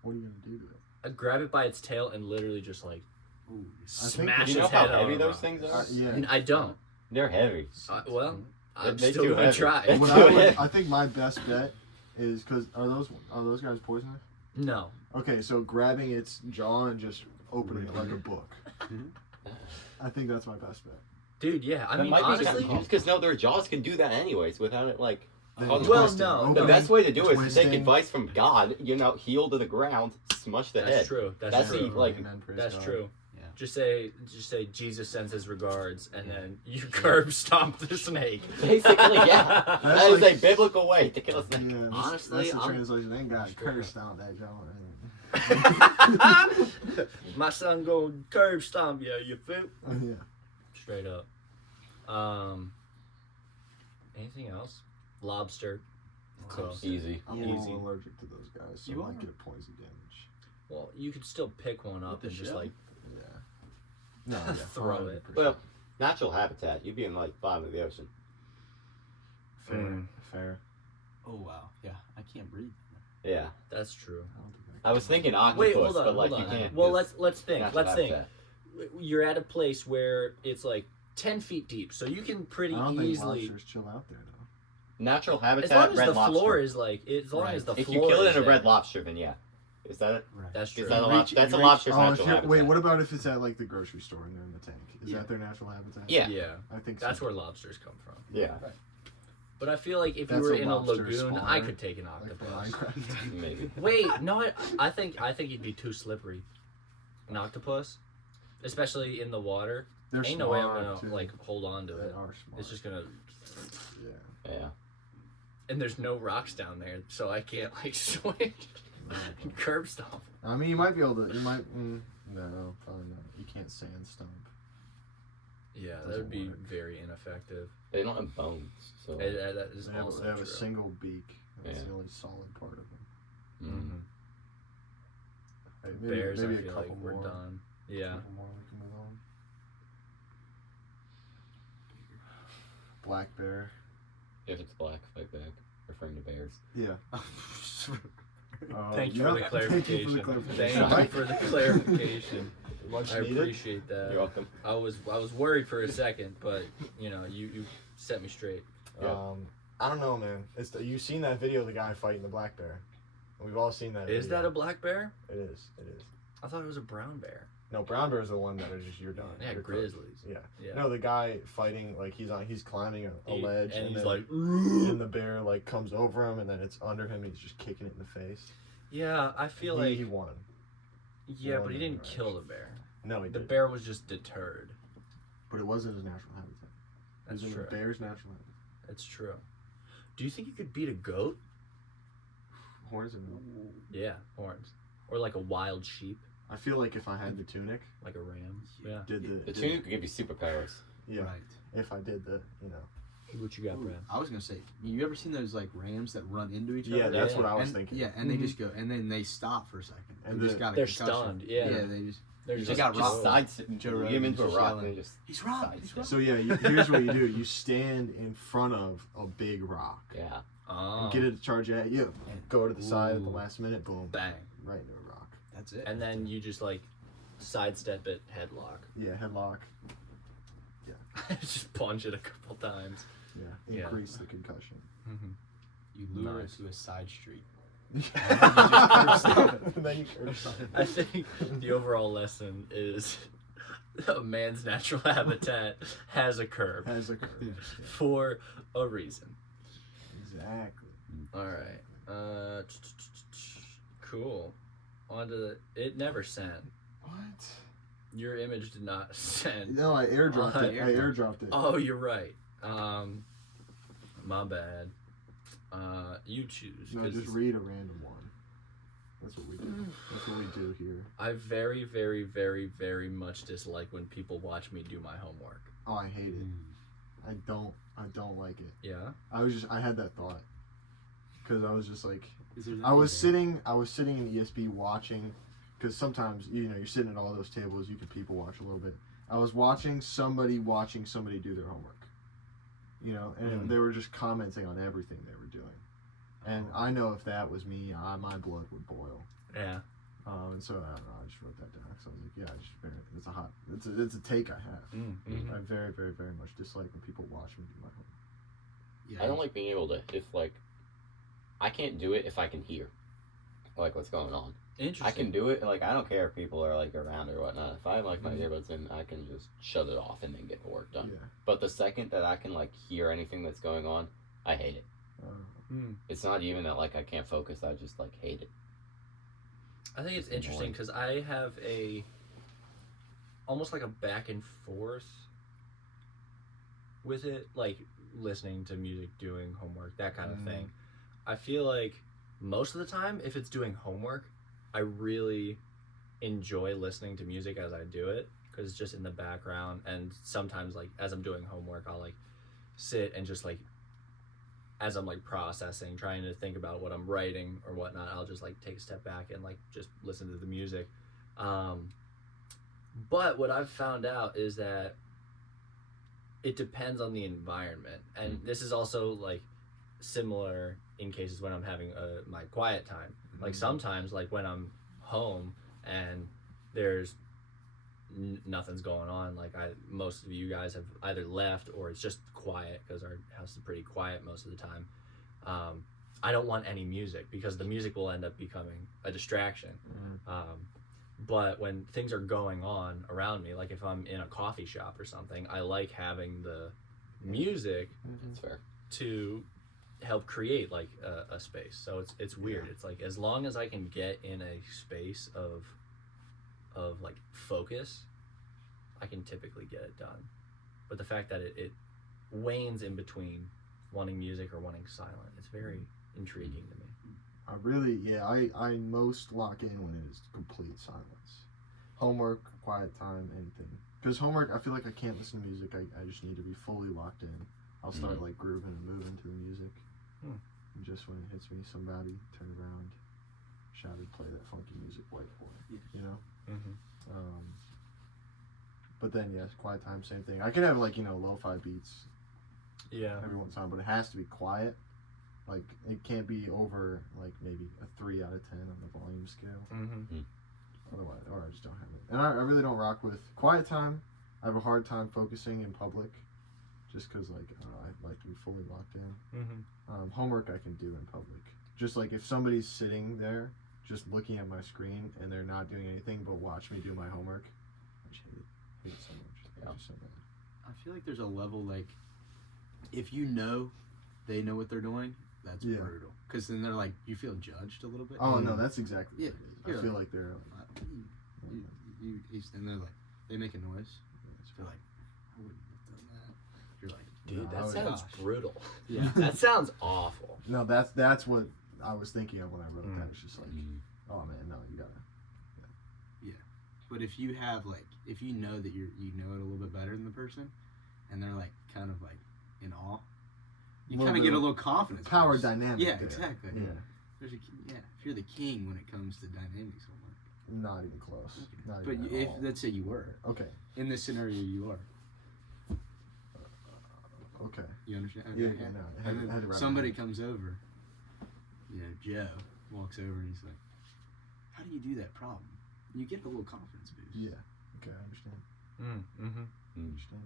What are you gonna do to it? I'd grab it by its tail and literally just like Ooh. smash You know its how head heavy on a those rock. things are? Yeah. And I don't. They're heavy. Well, I'm They still too gonna heavy. try. What I think my best bet is because are those guys poisonous? No. Okay, so grabbing its jaw and just opening it like a book. I think that's my best bet. Dude, yeah. I That mean, might honestly, be because no, their jaws can do that anyways without it like. Then Well, twist it, no, open The it, best way to do it is to twisting. take advice from God. Heel to the ground, smush the that's head. true. That's That's true. the- like- Amen, praise That's God. true. Yeah. Just say Jesus sends his regards, and then you curb stomp the snake. Basically, yeah. That's That is like- a biblical way to kill a Yeah, snake. Honestly, that's the I'm- translation. They got Straight cursed out that jaw. My son go curb stomp you, you fool. Yeah. Straight up. Anything else? Lobster. Of course. Easy. I'm Yeah. a Easy. little allergic to those guys, so You I might are? get a poison damage. Well, you could still pick one up With the and just shell? like Yeah. No, yeah. Throw it. 100%. Well, natural habitat. You'd be in like bottom of the ocean. fair. Mm. Fair. Oh wow. Yeah. I can't breathe. Yeah. that's true. I don't think I was thinking octopus, Wait, hold on, but like hold you on. can't. Well, 'cause let's think. natural Let's think. habitat. You're at a place where it's like 10 feet deep, so you can pretty I don't think easily. lobsters chill out there though. Natural habitat. As long as red the lobster. floor is like, as long as the If floor you kill it is in a red there. lobster, then yeah. Is that it? Right. That's true. Is that a Reach- lobster? That's a reach- lobster's oh, natural if habitat. wait, what about if it's at like the grocery store and they're in the tank? Is Yeah. that their natural habitat? Yeah. Yeah, I think that's so. where lobsters come from. Yeah. But I feel like if That's you were a in a lobster lagoon, I spawner, could take an like from octopus. Minecraft. Maybe. Wait, no, I think you'd be too slippery. An octopus, especially in the water. They're Ain't no way I'm smart, gonna too. like hold on to They it. are smart. It's just gonna. Yeah. Yeah. And there's no rocks down there, so I can't like swing and curb stomp. I mean, you might be able to. You might. No, probably not. You can't sand stomp. Yeah, that Doesn't would be work. very ineffective. They don't have bones, so. That is They have, also they have true. a single beak. That's Yeah. the only solid part of them. Mhm. Hey, maybe, Bears, maybe I a feel couple like we're more. done. Yeah. Couple more, we can move on. Black bear. If it's black, fight back. Referring to bears. Yeah. Thank you for the Yep. clarification. Thank Sorry. you for the clarification. Much I needed. appreciate You're that. welcome. I was worried for a second, but you set me straight. I don't know, man. You've seen that video of the guy fighting the black bear. We've all seen that. Is video. that a black bear? It is. It is. I thought it was a brown bear. No, brown bear is the one that are just you're done. Yeah, You're cooked. grizzlies. Yeah. Yeah. No, the guy fighting like he's climbing a ledge and he's then, like, and the bear like comes over him and then it's under him and he's just kicking it in the face. yeah, I feel he like, won. yeah, but he won didn't the kill the bear. No, he The did. bear was just deterred. But it wasn't his natural habitat. It That's was in true. the bear's natural habitat. That's true. Do you think you could beat a goat? Horns and Yeah, horns. Or like a wild sheep, I feel like if I had the tunic, like a ram. Yeah. The tunic could give you superpowers. Yeah. Right. If I did the, What you got, Brad? I was gonna say, you ever seen those like rams that run into each Yeah, other? that's Yeah. what I was and, thinking. Yeah, and they just go, and then they stop for a second. And They just got a they're concussion. stunned, yeah. Yeah, they just. They're You just, got Just rock- side Joe get him Rogan into a just rock yelling, and then just He's wrong. side He's step. wrong. So yeah, here's what you do: you stand in front of a big rock, Yeah. oh, get it to charge at you, go to the side at the Ooh. last minute, boom, bang. right into a rock. That's it. And then you just like sidestep it, headlock. Yeah, headlock. Just punch it a couple times. Yeah, Yeah. increase the concussion. you lure Nice. it to a side street. And then you curb stomp. I think the overall lesson is a man's natural habitat has a curb Has a curve. for a reason. Exactly. All right. Cool. On to the. It never sent. What? Your image did not send. No, I airdropped it. I airdropped it. Oh, you're right. My bad. You choose. No, just read a random one. That's what we do. That's what we do here. I very, very, very, very much dislike when people watch me do my homework. Oh, I hate it. I don't like it. Yeah. I had that thought. Because I was just like, Is there I was sitting in ESB watching, because sometimes, you know, you're sitting at all those tables, you can people watch a little bit. I was watching somebody do their homework. You know, and they were just commenting on everything they were doing. And I know if that was me, my blood would boil. Yeah. And so I don't know. I just wrote that down because I was like, yeah, it's a take I have. Mm-hmm. I very, very, very much dislike when people watch me do my homework. Yeah. I don't like being able to, if like, I can't do it if I can hear, like, what's going on. Interesting. I can do it, like, I don't care if people are, like, around or whatnot. If I have, like, my earbuds in, I can just shut it off and then get the work done. Yeah. But the second that I can, like, hear anything that's going on, I hate it. It's not even that, like, I can't focus, I just, like, hate it. I think it's interesting because I have almost like a back and forth with it, like listening to music, doing homework, that kind of thing. I feel like most of the time, if it's doing homework, I really enjoy listening to music as I do it because it's just in the background. And sometimes, like, as I'm doing homework, I'll like sit and just like, as I'm like processing, trying to think about what I'm writing or whatnot, I'll just like take a step back and like just listen to the music. But what I've found out is that it depends on the environment. And this is also like similar in cases when I'm having my quiet time. Like sometimes, like when I'm home and there's nothing's going on, like most of you guys have either left or it's just quiet because our house is pretty quiet most of the time. I don't want any music because the music will end up becoming a distraction. But when things are going on around me, like if I'm in a coffee shop or something, I like having the music That's fair. to help create like a space. So it's weird. It's like as long as I can get in a space of like focus, I can typically get it done. But the fact that it wanes in between wanting music or wanting silent, it's very intriguing to me. I most lock in when it is complete silence. Homework, quiet time, anything. Because homework, I feel like I can't listen to music. I just need to be fully locked in. I'll start like grooving and moving to the music. And just when it hits me, somebody turn around, shouted, play that funky music, white boy. You know? But then, yes, quiet time, same thing. I can have like, you know, lo-fi beats every once in a time, but it has to be quiet. Like, it can't be over, like, maybe a 3 out of 10 on the volume scale. Otherwise, or I just don't have it. And I really don't rock with quiet time. I have a hard time focusing in public just because, like, I like to be fully locked in. Homework I can do in public. Just, like, if somebody's sitting there just looking at my screen and they're not doing anything but watch me do my homework, I just hate it so much. It's just so bad. I feel like there's a level, like, if you know they know what they're doing, that's brutal. Because then they're like, you feel judged a little bit. Oh, no, that's exactly what it is. I feel like they're like... and they're like, they make a noise. They're like, I wouldn't have done that. You're like, dude, that sounds brutal. Yeah. That sounds awful. No, that's what I was thinking of when I wrote that. It's just like, oh man, no, you gotta. Yeah. But if you have like, if you know that you know it a little bit better than the person, and they're like kind of like in awe, you kind of get a little confidence. Power boost. dynamic. Yeah, there. exactly. Yeah. There's if you're the king when it comes to dynamics homework. Not even close. Okay. Not But even if at all. let's say you were. Okay. In this scenario, you are. Okay. You understand? Yeah, Okay. yeah, no. I And had to then wrap my somebody head. comes over. You know, Joe walks over and he's like, "How do you do that problem?" You get a little confidence boost. Yeah. Okay, I understand. I understand.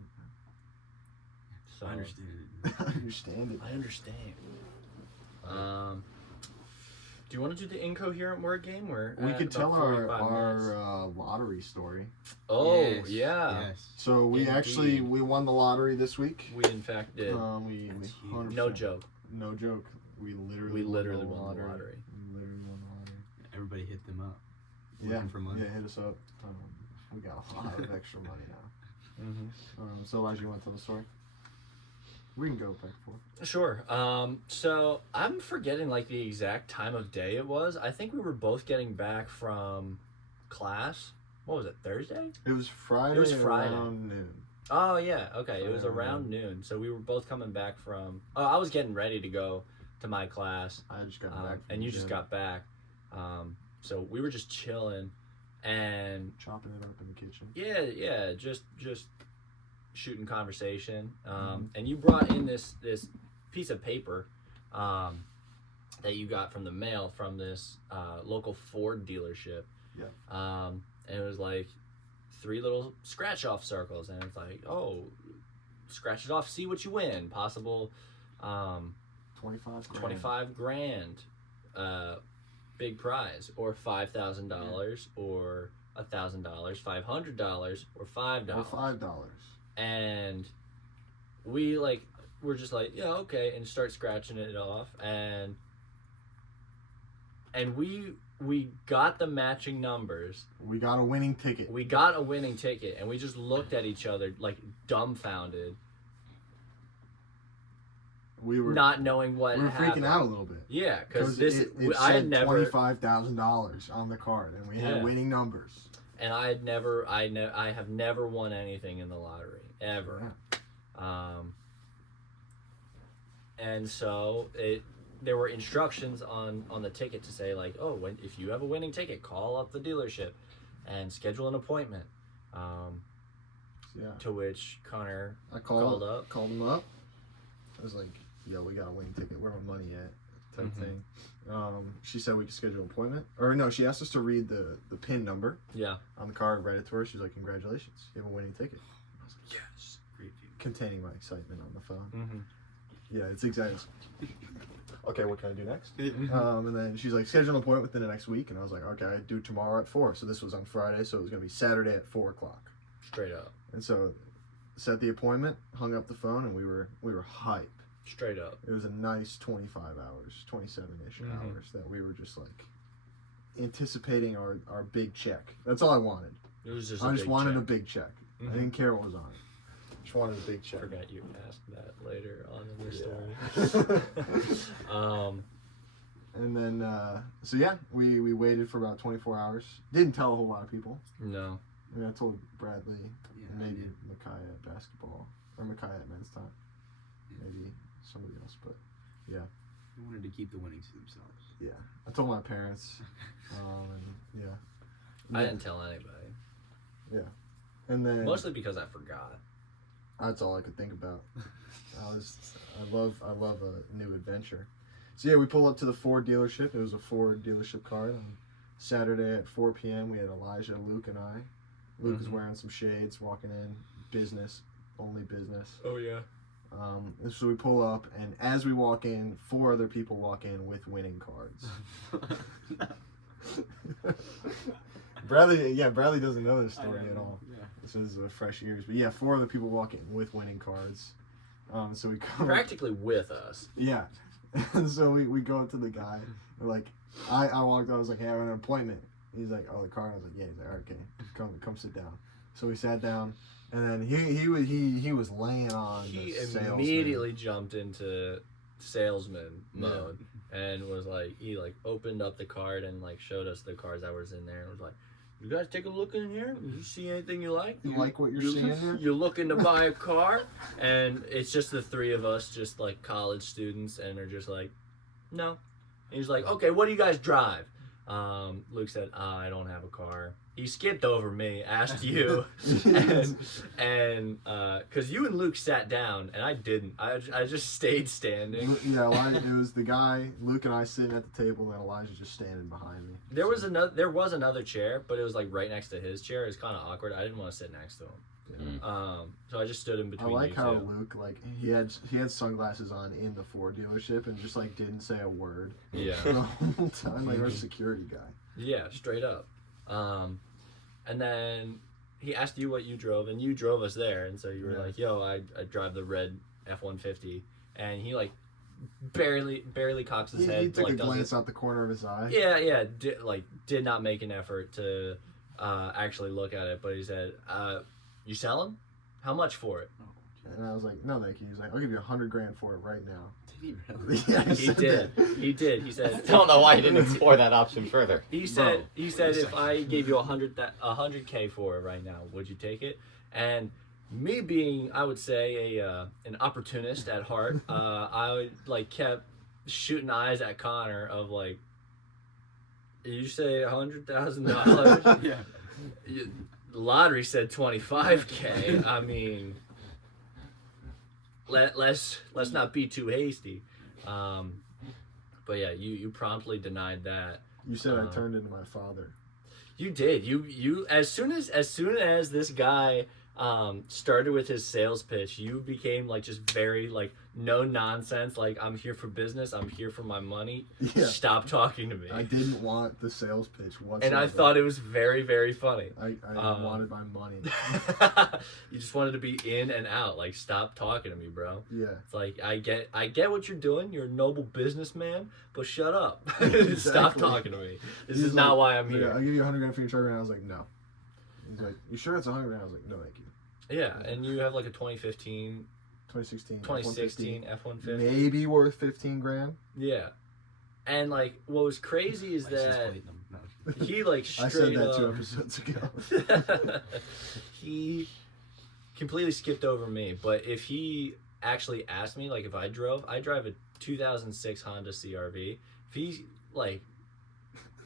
So I understand it. I understand it. I understand. Do you want to do the incoherent word game? We could tell our lottery story. Oh, Yes, yeah. Yes. So we we won the lottery this week. We in fact did. We That's huge. 100%. No joke. No joke. We We literally won the lottery. We literally won the lottery. Everybody hit them up. Yeah, Looking for money. yeah, hit us up. We got a lot of extra money now. Mm-hmm. So Elijah, you want to tell the story? We can go back and forth. Sure. So I'm forgetting like the exact time of day it was. I think we were both getting back from class. What was it? Thursday? It was Friday. It was Friday. Around noon. Oh yeah. Okay. It was Friday around noon. So we were both coming back from. Oh, I was getting ready to go to my class. I just got back. From And the you just gym, got back. So we were just chilling, and chopping it up in the kitchen. yeah, just shooting conversation. And you brought in this piece of paper, that you got from the mail from this local Ford dealership. Yeah. And it was like 3 little scratch off circles, and it's like, oh, scratch it off, see what you win. Possible 25 grand. $25,000 big prize, or $5,000, or $1,000, $500, or $5. Or $5. And we're just like, yeah, okay, and start scratching it off, and we got the matching numbers. We got a winning ticket. And we just looked at each other like dumbfounded. We were not knowing what we were happened. freaking out a little bit. Yeah, because it I had had never $25,000 on the card, and we had winning numbers. And I have never won anything in the lottery ever. Yeah. And so there were instructions on the ticket to say like, oh, if you have a winning ticket, call up the dealership and schedule an appointment. Yeah. To which Connor I called him up. I was like, yo, we got a winning ticket. Where my money at? Type thing. She said we could schedule an appointment. Or no, she asked us to read the PIN number. Yeah. On the card, read it to her. She's like, congratulations, you have a winning ticket. I was like, yes. Great. Containing my excitement on the phone. Mm-hmm. Yeah, it's exciting. Okay, what can I do next? And then she's like, schedule an appointment within the next week. And I was like, okay, I'd do tomorrow at 4. So this was on Friday, so it was going to be Saturday at 4 o'clock. Straight up. And so set the appointment, hung up the phone, and we were hype. Straight up. It was a nice 25 hours, 27-ish hours that we were just like anticipating our big check. That's all I wanted. It was just I just wanted check. a big check. I didn't care what was on it. Just wanted a big check. I forgot you asked that later on in the story. And then, so yeah, we waited for about 24 hours. Didn't tell a whole lot of people. No. I mean, I told Bradley, Yeah, maybe Micaiah at basketball, or Micaiah at men's time. Maybe somebody else, but yeah. They wanted to keep the winnings to themselves. Yeah. I told my parents, and yeah. I didn't tell anybody. Yeah. And then Mostly because I forgot. that's all I could think about. I love a new adventure. So yeah, we pull up to the Ford dealership. It was a Ford dealership card on Saturday at 4 p.m. We had Elijah, Luke, and I. Luke was wearing some shades, walking in, business, only business. Oh yeah. And so we pull up, and as we walk in, 4 other people walk in with winning cards. Bradley doesn't know this story at all. Yeah. This is fresh ears, but yeah, 4 other people walk in with winning cards. So we come Practically with us. Yeah, and so we go up to the guy. We're like, I walked up. I was like, hey, I have an appointment. He's like, oh, the card. I was like, yeah. He's like, okay, come sit down. So we sat down. And then he was laying on He the salesman. immediately jumped into salesman mode and was like, he like opened up the card and like showed us the cards that was in there and was like, you guys take a look in here? You see anything you like? You like what you're seeing here? You're looking to buy a car? And it's just the 3 of us, just like college students, and they're just like, no. And he's like, okay, what do you guys drive? Luke said, I don't have a car. He skipped over me, asked you, and because you and Luke sat down, and I didn't. I just stayed standing. Yeah, it was the guy, Luke and I sitting at the table, and then Elijah just standing behind me. There was another chair, but it was like right next to his chair. It was kind of awkward. I didn't want to sit next to him. Yeah. So I just stood in between. I like you how two. Luke, like, he had sunglasses on in the Ford dealership and just like didn't say a word. Yeah. The whole time, like our security guy. Yeah, straight up. And then he asked you what you drove, and you drove us there, and so you were like, yo, I drive the red F-150, and he like barely cocks his head. He took like, a glance out the corner of his eye. Yeah. Did not make an effort to actually look at it, but he said, "You selling? How much for it?" And I was like, "No, thank you." He's like, "I'll give you $100,000 for it right now." Did he really? Yeah, He did. He did. He I said, don't know why he didn't explore that option further. He said, if I gave you $100K for it right now, would you take it? And me being, I would say, an opportunist at heart, I kept shooting eyes at Connor of like, did you say $100,000? Yeah. The lottery said 25K. I mean, let's not be too hasty. But yeah, you promptly denied that. You said I turned into my father. You did. You as soon as this guy started with his sales pitch, you became like just very like no nonsense. Like, I'm here for business. I'm here for my money. Yeah. Stop talking to me. I didn't want the sales pitch whatsoever. And I thought it was very, very funny. I wanted my money. You just wanted to be in and out. Like, stop talking to me, bro. Yeah. It's like, I get what you're doing. You're a noble businessman, but shut up. Exactly. Stop talking to me. This He's is not why I'm Yeah, here. I'll give you $100,000 for your truck, and I was like, no. He's like, you sure it's $100,000? I was like, no, thank you. Yeah, and you have like a 2016 2016 F-150. maybe worth $15,000. Yeah. And like, what was crazy is License that plate number. No. he like I straight said that up, 2 episodes ago. he completely skipped over me. But if he actually asked me, like, if I drive a 2006 Honda CRV.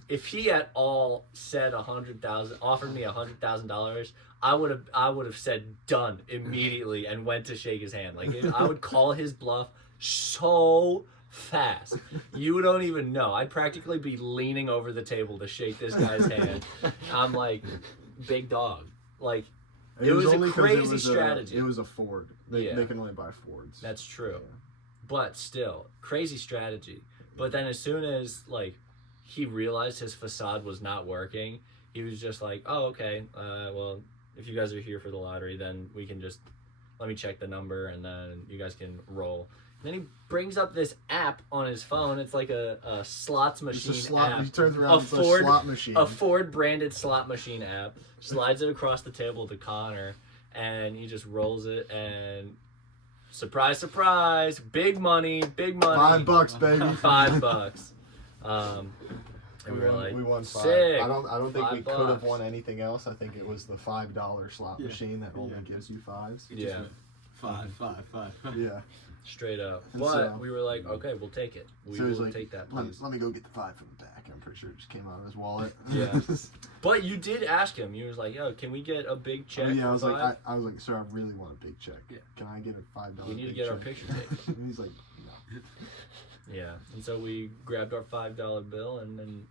If he at all said offered me $100,000, I would have said done immediately and went to shake his hand. Like, I would call his bluff so fast. You don't even know. I'd practically be leaning over the table to shake this guy's hand. I'm like, big dog. Like, it was a only 'cause crazy strategy. It was a Ford. They can only buy Fords. That's true. Yeah. But still, crazy strategy. But then as soon as, like, he realized his facade was not working, he was just like, oh, okay, well, if you guys are here for the lottery, then we can just, let me check the number, and then you guys can roll. And then he brings up this app on his phone. It's like a slots machine It's a slot. app. He turns around. It's a slot machine. A Ford-branded slot machine app. Slides it across the table to Connor, and he just rolls it, and surprise, surprise, big money. $5, baby. $5. And We won 5. sick. I don't think we could have $5. won anything else. I think it was the $5 slot machine that only gives you 5s. Yeah, Five. Yeah. straight up. And But so- we were like, okay, we'll take it. We So he's will like, take that, let please. me go get the 5 from the back. I'm pretty sure it just came out of his wallet. Yeah. But you did ask him. You was like, yo, can we get a big check? Yeah, for I was 5? like, I was like, sir, I really want a big check. Yeah. Can I get a $5? We need to big get our check?" picture taken. And he's like, no. Yeah, and so we grabbed our $5 bill, and then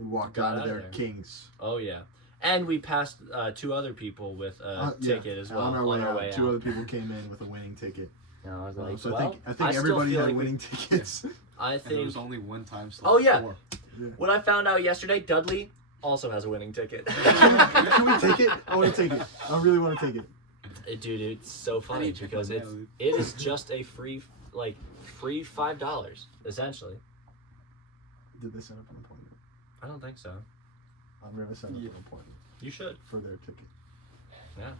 We walked Got out of out of there, there. kings. oh yeah, and we passed 2 other people with a ticket as well On our way out. 2 out. other people came in with a winning ticket. And I was like, So well, I think still everybody feel had like winning tickets. I And there think. was only one time slot. Oh, yeah. 4. What I found out yesterday, Dudley also has a winning ticket. Can we take it? I want to take it. I really want to take it. Dude, it's so funny need to check because my mail, it is just a free $5 essentially. Did they set up an appointment? I don't think so. I'm going to set up Yeah. an appointment You should. for their ticket. Yeah.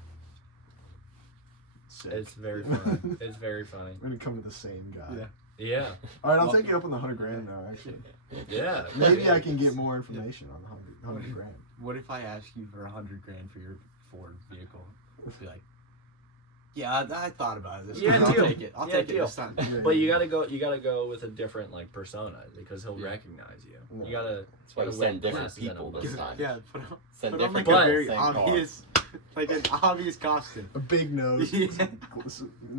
Sick. It's very funny. It's very funny. I'm going to come to the same guy. Yeah. Yeah. All right, I'll Well- take you up on the $100,000 now, actually. Yeah. Maybe I can get more information on the $100,000. What if I ask you for $100,000 for your Ford vehicle? Be like, yeah, I thought about it. This Yeah, time. I'll deal. take it. I'll Yeah, take deal. it this time. But you gotta go with a different like persona because he'll Yeah. recognize you. No. You gotta. That's why you gotta send wear different glasses and people a this mustache. time. Yeah, put on, Send put on like different a very people, same car. obvious, like an obvious costume. A big nose, Yeah.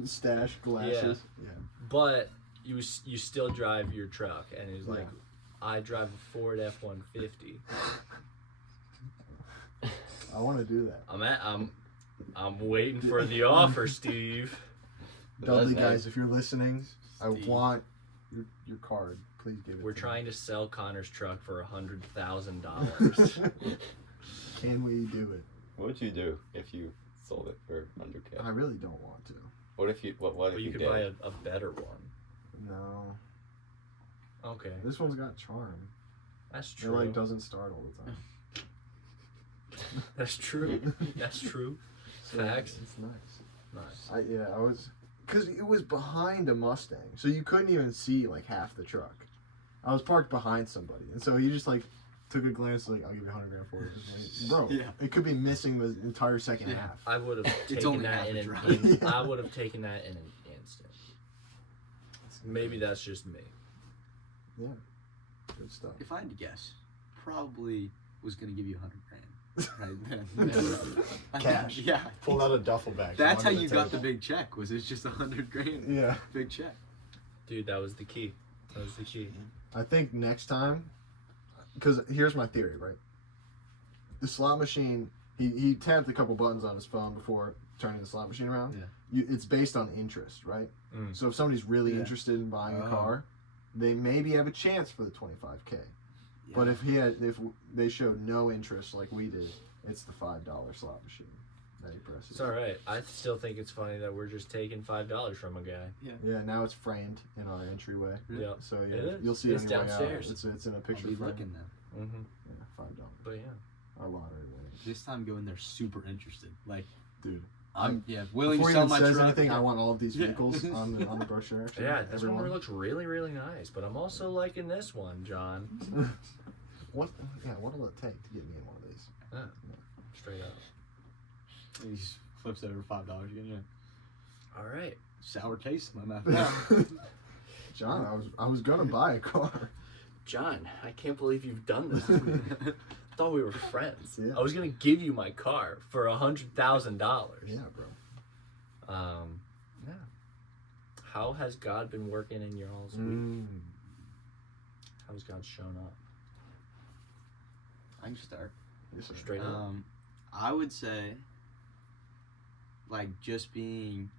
stash, glasses. Yeah. But you still drive your truck, and he's like, Yeah. I drive a Ford F-150. I want to do that. I'm waiting for the offer, Steve. Dudley, That's guys, if you're listening, I Steve. want your card. Please give it We're to trying to sell Connor's truck for $100,000. me. Can we do it? What would you do if you sold it for $100K? I really don't want to. What if you what But if you you could did? buy a better one. No. Okay, This one's got charm. that's It true. like doesn't start all the time. That's true. That's true. So Facts. It's nice. Nice. I was, cause it was behind a Mustang, so you couldn't even see like half the truck. I was parked behind somebody, and so he just like took a glance, like, I'll give you $100 for it. Like, bro, Yeah. it could be missing the entire second half. I would have It's taken only that half in a an. drive. I would have taken that in an instant. Maybe that's just me. Yeah, good stuff. If I had to guess, probably was gonna give you $100,000 right then. Cash. Yeah. Pulled out a duffel bag. That's how under you the got the table. big check. Was it's just $100,000 Yeah. big check? Dude, that was the key. That was the key. I think next time, because here's my theory, right? The slot machine, he tapped a couple buttons on his phone before turning the slot machine around. Yeah. It's based on interest, right? Mm. So if somebody's really Yeah. interested in buying a Oh. car, they maybe have a chance for the 25K. Yeah. But if they showed no interest like we did, it's the $5 slot machine that he presses. It's all right. I still think it's funny that we're just taking $5 from a guy. Yeah, now it's framed in our entryway. Yeah. Yeah. So It yeah, is. you'll see It's it on your way out. downstairs. It's in a I'll picture be frame. looking now. Mm-hmm. Yeah, $5. But yeah. Our lottery winning, This time go in there super interested. Like, dude. I'm willing Before to he sell even my says truck. anything, I want all of these Yeah. vehicles on the brochure. Actually. Yeah, this everyone. one looks really, really nice. But I'm also liking this one, John. What'll it take to get me in one of these? Straight up. He just flips it over $5 again. Yeah. All right. Sour taste in my mouth now. John, I was gonna buy a car. John, I can't believe you've done this. I thought we were friends. Yeah. I was gonna give you my car for $100,000. Yeah, bro. Yeah. How has God been working in y'all's week? Mm. How has God shown up? I can start. Yes, sir. Straight up. I would say, like, just being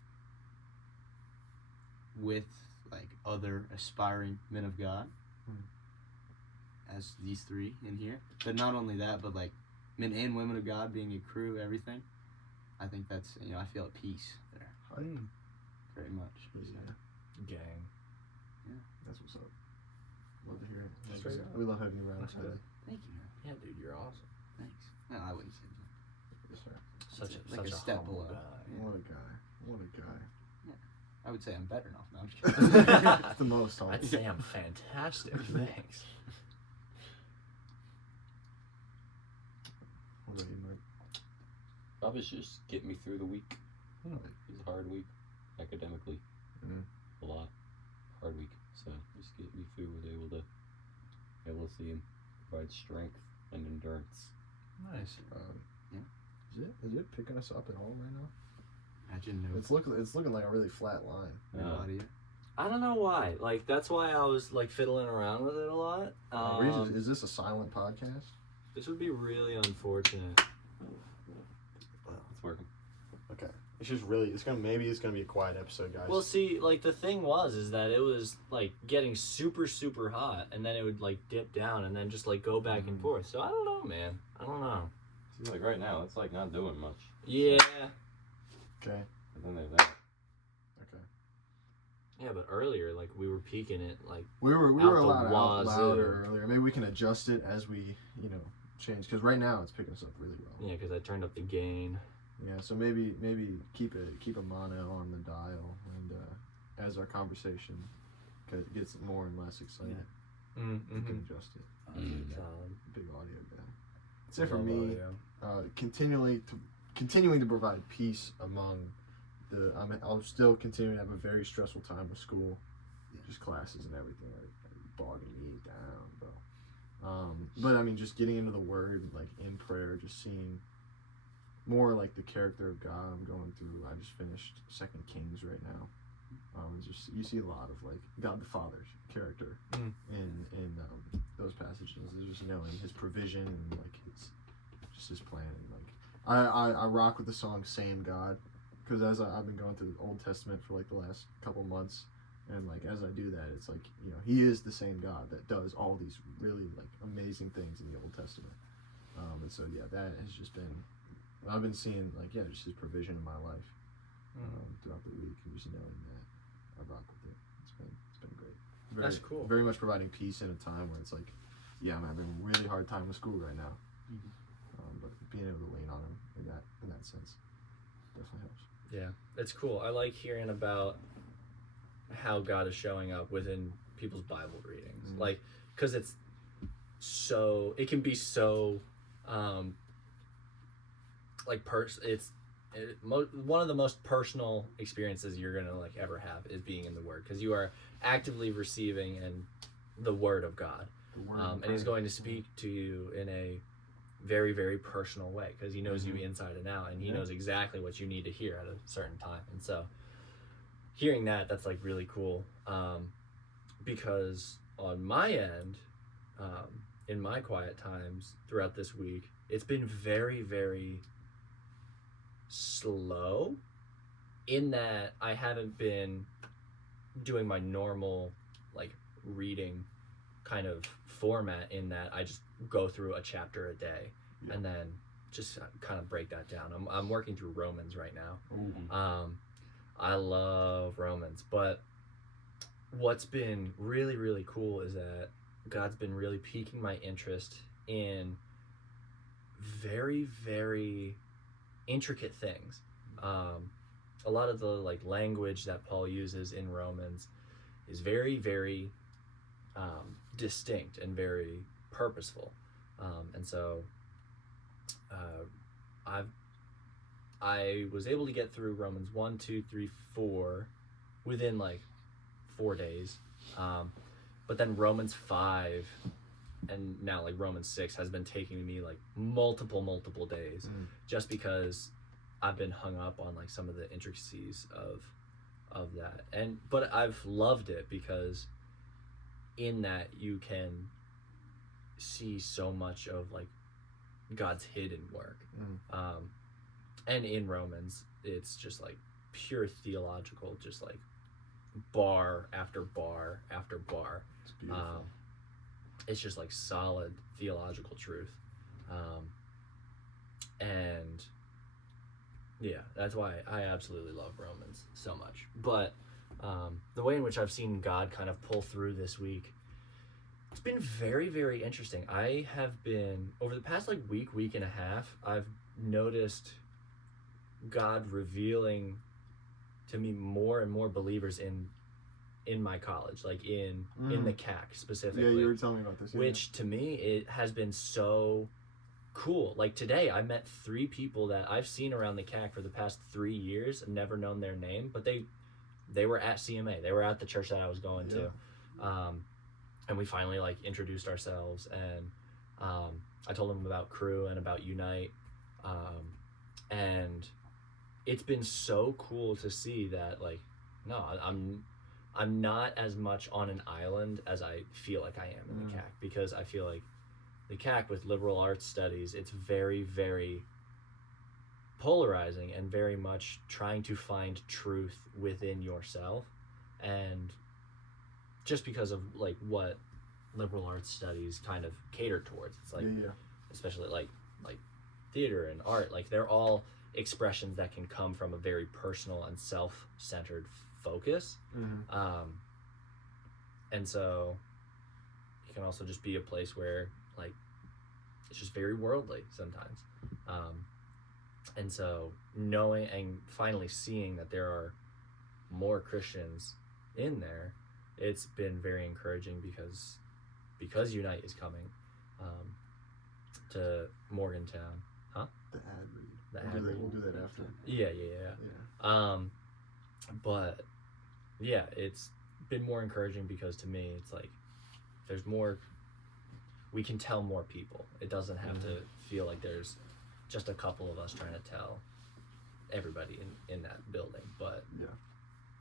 with, like, other aspiring men of God, as these three in here. But not only that, but, like, men and women of God, being a crew, everything. I think that's, I feel at peace there. Very much. Yeah, Gang. that's what's up. Love to hear it. Straight up. We love having you around. That's Teddy. good. Thank you, man. Yeah, dude, you're awesome. Thanks. No, I wouldn't say that. Yes, sir. Such a, Like such a a step humble below. guy. Yeah. What a guy. What a guy. I would say I'm better now. No, I'm just kidding. That's the most, huh? I'd say I'm fantastic. Thanks. What about you, Mike? Probably just get me through the week. Hmm. It was a hard week, academically. Mhm. A lot. Hard week. So just get me through, was able to see him provide strength and endurance. Nice. Is it picking us up at all right now? Imagine no, It's looking like a really flat line. no audio. I don't know why. Like, that's why I was, like, fiddling around with it a lot. Is this a silent podcast? This would be really unfortunate. It's working. Okay. It's just really. It's gonna be a quiet episode, guys. Well, see, like, the thing is that it was, like, getting super, super hot, and then it would, like, dip down, and then just, like, go back and forth. So, I don't know, man. I don't know. Seems like right now it's like not doing much. Yeah. Okay. And then there's that. Okay. Yeah, but earlier, like, we were peaking it, like, We were Out the allowed out wazoo. louder earlier. Maybe we can adjust it as we change. Because right now it's picking us up really well. yeah, because I turned up the gain. Yeah. So maybe keep a mono on the dial, and as our conversation gets more and less exciting, you can adjust it. Solid. Big audio guy. That's it for me. Continuing to provide peace among I'll still continue to have a very stressful time with school, just classes and everything are bogging me down, bro. But I mean, just getting into the Word, like in prayer, just seeing more like the character of God. I'm going through. I just finished 2 Kings right now. Just you see a lot of like God the Father's character in those passages. It's just knowing His provision and like His plan. And, like I rock with the song "Same God" because as I've been going through the Old Testament for like the last couple months, and like as I do that, it's like He is the same God that does all these really like amazing things in the Old Testament. And so yeah, that has just been. I've been seeing like just His provision in my life throughout the week, and just knowing that I rock with it. It's It's been great. That's cool. Very much providing peace in a time where it's like, yeah, I'm having a really hard time with school right now. But being able to lean on him in that sense definitely helps. Yeah, it's cool. I like hearing about how God is showing up within people's Bible readings. Like, because it can be so, one of the most personal experiences you're gonna like ever have is being in the Word, because you are actively receiving and the Word of God, and He's going to speak to you in a very, very personal way, because He knows you inside and out, and He knows exactly what you need to hear at a certain time. And so hearing that's like really cool, because on my end, in my quiet times throughout this week, it's been very, very slow, in that I haven't been doing my normal like reading kind of format, in that I just go through a chapter a day and then just kind of break that down. I'm working through Romans right now. I love Romans, but what's been really, really cool is that God's been really piquing my interest in very, very intricate things. A lot of the like language that Paul uses in Romans is very, very distinct and very purposeful, and so I was able to get through Romans 1, 2, 3, 4 within like 4 days, but then Romans 5 and now like Romans 6 has been taking me like multiple days, just because I've been hung up on like some of the intricacies of that, but I've loved it, because in that you can see so much of like God's hidden work. And in Romans, it's just like pure theological, just like bar after bar after bar. It's beautiful. It's just like solid theological truth. And yeah, that's why I absolutely love Romans so much. But the way in which I've seen God kind of pull through this week, it's been very, very interesting. I have been, over the past like week and a half, I've noticed God revealing to me more and more believers in my college, like in the CAC specifically. Yeah, you were telling me about this. Which to me, it has been so cool. Like today, I met 3 people that I've seen around the CAC for the past 3 years. I've never known their name, but they were at CMA. They were at the church that I was going to. And we finally like introduced ourselves, and I told them about Crew and about Unite, and it's been so cool to see that like, no, I'm not as much on an island as I feel like I am in the CAC, because I feel like the CAC with liberal arts studies, it's very, very polarizing and very much trying to find truth within yourself. And just because of like what liberal arts studies kind of cater towards, it's like especially like theater and art, like they're all expressions that can come from a very personal and self-centered focus. And so it can also just be a place where like it's just very worldly sometimes. And so knowing and finally seeing that there are more Christians in there, it's been very encouraging, because Unite is coming to Morgantown. The ad read. We'll do that after. Yeah. But yeah, it's been more encouraging, because to me it's like there's more, we can tell more people. It doesn't have to feel like there's just a couple of us trying to tell everybody in that building. But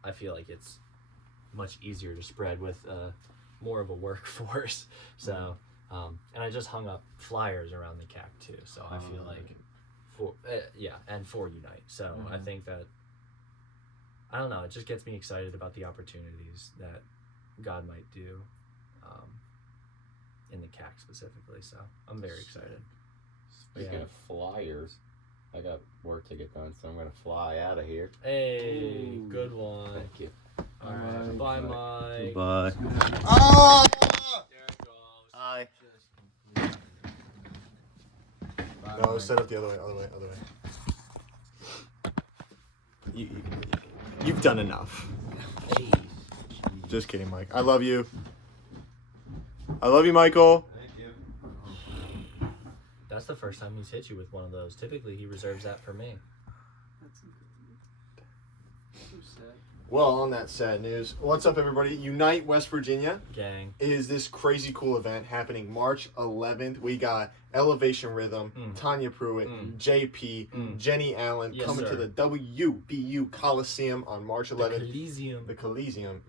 I feel like it's much easier to spread with more of a workforce. So and I just hung up flyers around the CAC too, so I feel like for Unite. So I think that, I don't know, it just gets me excited about the opportunities that God might do in the CAC specifically. So I'm very excited. Speaking of flyers, I got work to get done, so I'm gonna fly out of here. Hey, good one. Thank you. All right. Bye, Mike. Bye. Oh! There it goes. Hi. Just- No, set up the other way. You've done enough. Hey. Just kidding, Mike. I love you. I love you, Michael. Thank you. That's the first time he's hit you with one of those. Typically, he reserves that for me. That's so sad. Well, on that sad news, what's up, everybody? Unite West Virginia Gang. is this crazy cool event happening March 11th. We got Elevation Rhythm, Tanya Pruitt, JP, Jenny Allen Yes, coming sir. to the WBU Coliseum on March 11th. Coliseum. The Coliseum,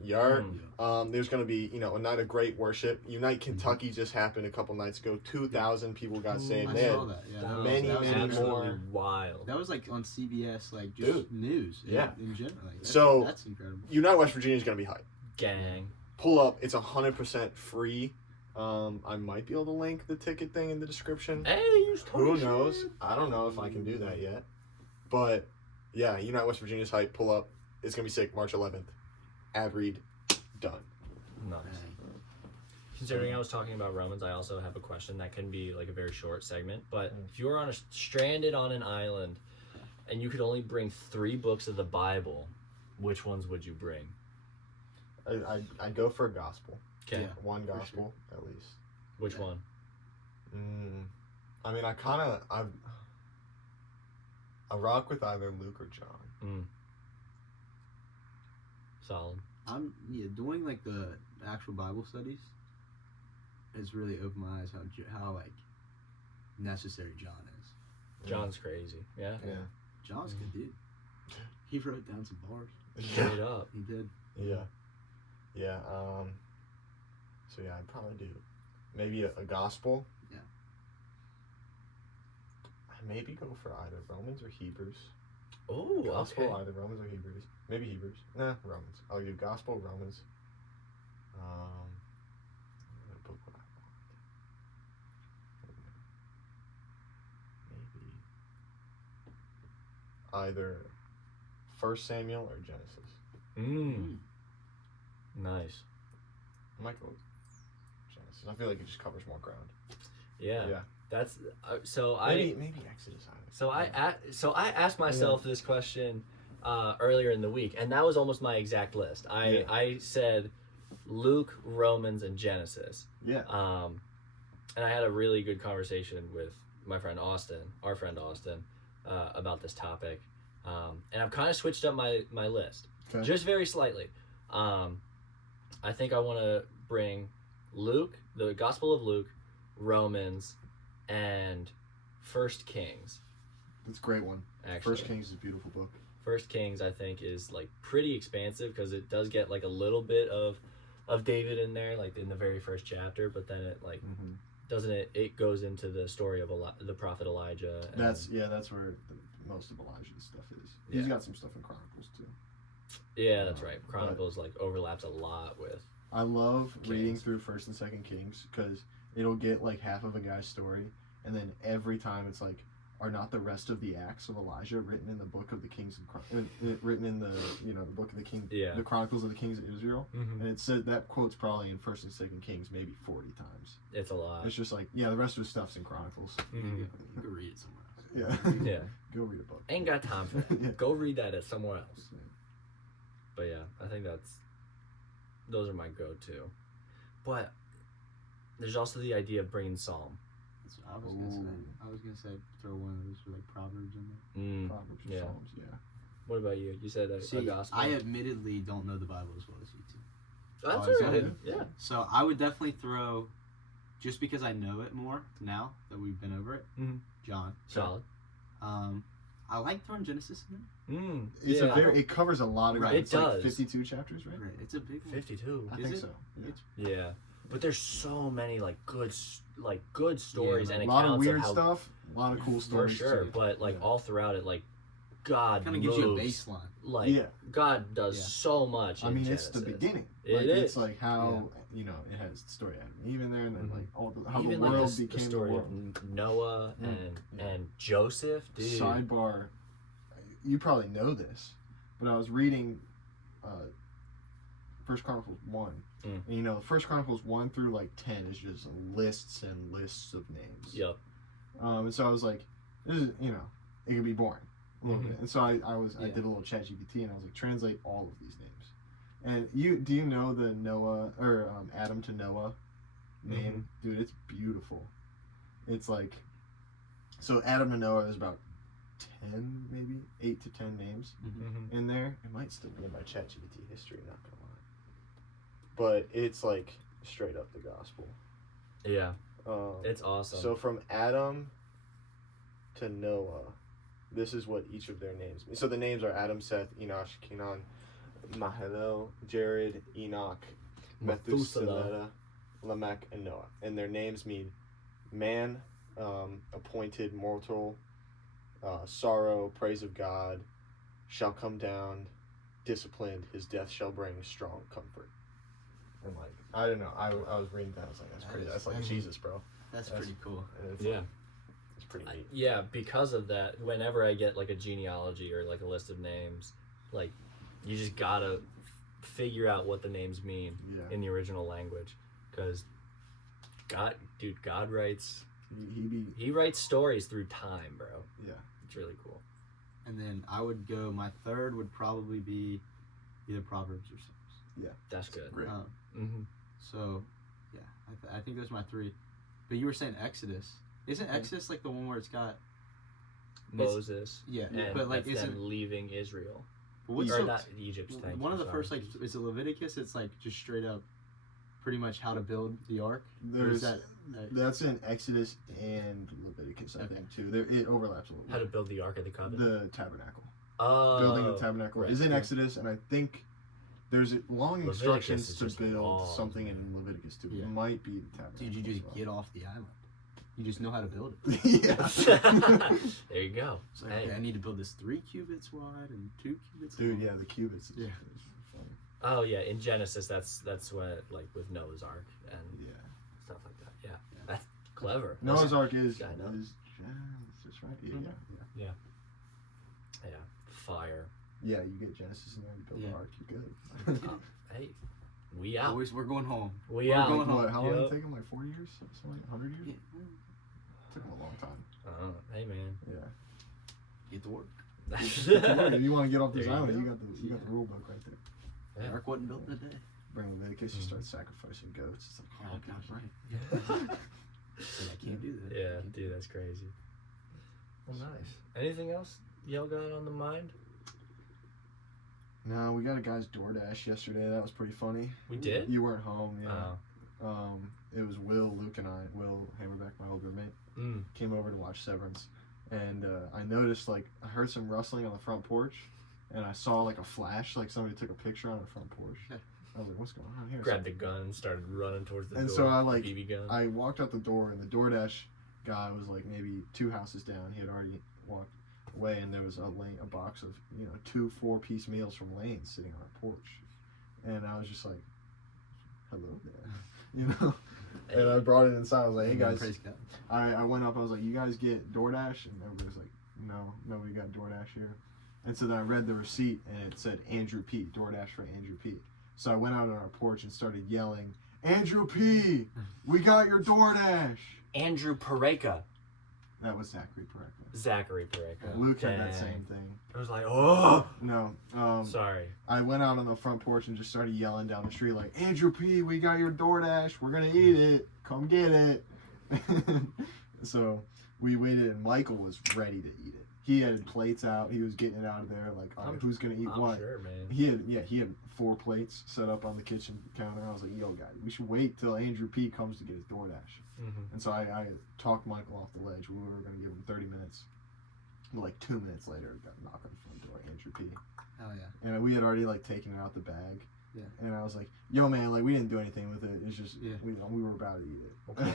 there's going to be, a night of great worship. Unite Kentucky just happened a couple nights ago. 2,000 people got saved. I They saw had that. Yeah, many, that was many absolutely more. wild. That was like on CBS, like just Dude. news. Yeah. In general. Like, So- that's incredible. Unite West Virginia is going to be hype. Gang. Pull up. It's 100% free. I might be able to link the ticket thing in the description. Hey, you Who knows? I don't know if I can do that yet. But, yeah, Unite West Virginia's hype. Pull up. It's going to be sick. March 11th. Ad read. Done. Nice. Considering I was talking about Romans, I also have a question that can be like a very short segment. But if you were stranded on an island and you could only bring 3 books of the Bible, which ones would you bring? I'd go for a gospel. Okay. Yeah. One gospel, at least. Which one? I mean, I rock with either Luke or John. Solid. Doing like the actual Bible studies has really opened my eyes how like necessary John is. John's crazy. Yeah. Yeah. John's a good dude. He wrote down some bars. Straight up. He did. Yeah. Yeah. So yeah, I'd probably do maybe a gospel. Yeah. I'd maybe go for either Romans or Hebrews. Oh, Gospel, okay. either Romans or Hebrews. Maybe Hebrews. Nah, Romans. I'll do gospel, Romans. What book would I want? Maybe either 1 Samuel or Genesis. Nice. I might go with Genesis. I feel like it just covers more ground. Yeah. Yeah. That's Maybe Exodus. So I asked myself this question earlier in the week, and that was almost my exact list. I said Luke, Romans, and Genesis. Yeah. And I had a really good conversation with my friend Austin, our friend Austin, about this topic. And I've kind of switched up my list, Okay. just very slightly. I think I want to bring Luke, the Gospel of Luke, Romans, and 1 Kings. That's a great one. Actually, First Kings is a beautiful book. 1 Kings, I think, is like pretty expansive because it does get like a little bit of David in there, like in the very first chapter, but then it like doesn't it goes into the story of the prophet Elijah. And, That's where most of Elijah's stuff is. He's got some stuff in Chronicles too. yeah, that's right. Chronicles like overlaps a lot with. I love reading Kings. through 1st and 2nd Kings because it'll get like half of a guy's story, and then every time it's like, are not the rest of the acts of Elijah written in the book of the kings written in the the book of the king, the Chronicles of the Kings of Israel, and it said that quote's probably in 1st and 2nd Kings maybe 40 times. It's a lot. It's just like the rest of his stuff's in Chronicles. You go read it somewhere else. Yeah. Yeah. Go read a book. Ain't got time for that. Yeah. Go read that at somewhere else. Yeah. But yeah, I think those are my go-to. But there's also the idea of bringing Psalm. That's what I was gonna say. I was gonna say throw one of those for like Proverbs in there. Proverbs or Yeah. Psalms, yeah. What about you? You said a gospel. I admittedly don't know the Bible as well as you two. That's Oh, is all that right. it? Yeah. So I would definitely throw, just because I know it more now that we've been over it, John. Solid. I like throwing Genesis in there. It's it covers a lot of ground. Right. It's It like does. 52 chapters, right? Right, it's a big one. 52. I Is think it? so. Yeah. It's- Yeah. But there's so many like good stories and a accounts lot of weird how, stuff, a lot of cool for stories. sure. too. But like all throughout it, like God Kind of moves, gives you a baseline. Like God does so much. I in mean, Genesis. it's the beginning. It It's is. like how it has the story of Adam and Eve in there, and then like all how even the like world the became the story world. of Noah and Joseph. Dude. Sidebar, you probably know this, but I was reading First Chronicles 1. Mm. And, you know, First Chronicles 1 through, like, 10 is just lists and lists of names. Yep. And so I was like, this is, you know, it could be boring a little Mhm. bit. And so I did a little chat GPT, and I was like, translate all of these names. And do you know the Noah, or Adam to Noah name? Dude, it's beautiful. It's like, so Adam to Noah is about 10, maybe 8 to 10 names in there. It might still be in my ChatGPT history, not gonna lie. But it's like straight up the gospel. Yeah. It's awesome. So from Adam to Noah, this is what each of their names mean. So the names are Adam, Seth, Enosh, Kenan, Mahalalel, Jared, Enoch, Methuselah, Lamech, and Noah. And their names mean man, appointed, mortal, sorrow, praise of God, shall come down, disciplined, his death shall bring strong comfort. And like, I don't know, I was reading that, I was like, that's like Jesus, bro. That's pretty cool. Yeah. It's pretty neat. Yeah, because of that, whenever I get like a genealogy or like a list of names, like you just gotta figure out what the names mean in the original language, because God writes. He writes stories through time, bro. Yeah, it's really cool. And then I would go. My third would probably be either Proverbs or Psalms. Yeah, that's good. Great. So, yeah, I think those are my three. But you were saying Exodus. Isn't Exodus like the one where it's got Moses? Yeah, and but like isn't them leaving Israel? What's or not Egypt? One of the first, like, is it Leviticus? It's like just straight up, pretty much how to build the ark. There's that's in Exodus and Leviticus, I think too. It overlaps a little bit. How to build the Ark of the Covenant? The tabernacle. Oh, building the tabernacle is in Exodus, and I think there's long instructions to build something in Leviticus too. Yeah. It might be the tabernacle. Dude, you just get off the island. You just know how to build it. Yeah. There you go. It's like, okay, I need to build this 3 cubits wide and 2 cubits long. long. Dude, yeah, the cubits. Yeah. Funny. Oh yeah, in Genesis, that's what, like with Noah's Ark and stuff like that. Yeah, that's clever. Noah's Ark is Genesis, right? Yeah. Yeah. Fire. Yeah, you get Genesis in there, you build the ark, you're good. Hey, we out. Boys, we're going home. We're going home. What, how long did it take him? Like 4 years? Something like 100 years? Yeah. Took him a long time. Hey man. Yeah. Get to work. If you want to get off this There you island, go. you got the rule book right there. The ark wasn't built in a day. Bring Leviticus, you start sacrificing goats. It's like, Oh, God, right. I can't do that. Yeah, dude, that's crazy. Well, nice. Anything else y'all got on the mind? No, we got a guy's DoorDash yesterday. That was pretty funny. We did? You weren't home, yeah. Oh. It was Will, Luke, and I. Will Hammerbeck, my old roommate, came over to watch Severance. And I noticed, like, I heard some rustling on the front porch. And I saw, like, a flash, like somebody took a picture on the front porch. I was like, what's going on here? Grabbed the gun and started running towards the door. And so I, like, BB gun. I walked out the door, and the DoorDash guy was, like, maybe 2 houses down. He had already walked away, and there was a box of, 2 4-piece meals from Lane's sitting on our porch. And I was just like, hello there, Hey. And I brought it inside. I was like, hey guys, Praise God. I went up, I was like, you guys get DoorDash? And everybody's like, no, nobody got DoorDash here. And so then I read the receipt, and it said Andrew P, DoorDash for Andrew P. So I went out on our porch and started yelling, Andrew P, we got your DoorDash. Andrew Pareka. That was Zachary Pareka. Zachary Pareka. Luke had that same thing. I was like, oh! No. Sorry. I went out on the front porch and just started yelling down the street like, Andrew P, we got your DoorDash. We're going to eat it. Come get it. So we waited, and Michael was ready to eat it. He had plates out. He was getting it out of there like, all right, who's going to eat what? Sure, man. He had 4 plates set up on the kitchen counter. I was like, yo, guys, we should wait till Andrew P comes to get his DoorDash. And so I talked Michael off the ledge. We were going to give him 30 minutes. But like 2 minutes later, it got knocked on the front door, Andrew P. Hell yeah. And we had already like taken it out the bag. Yeah. And I was like, yo, man, like we didn't do anything with it. It's just, we were about to eat it. Okay.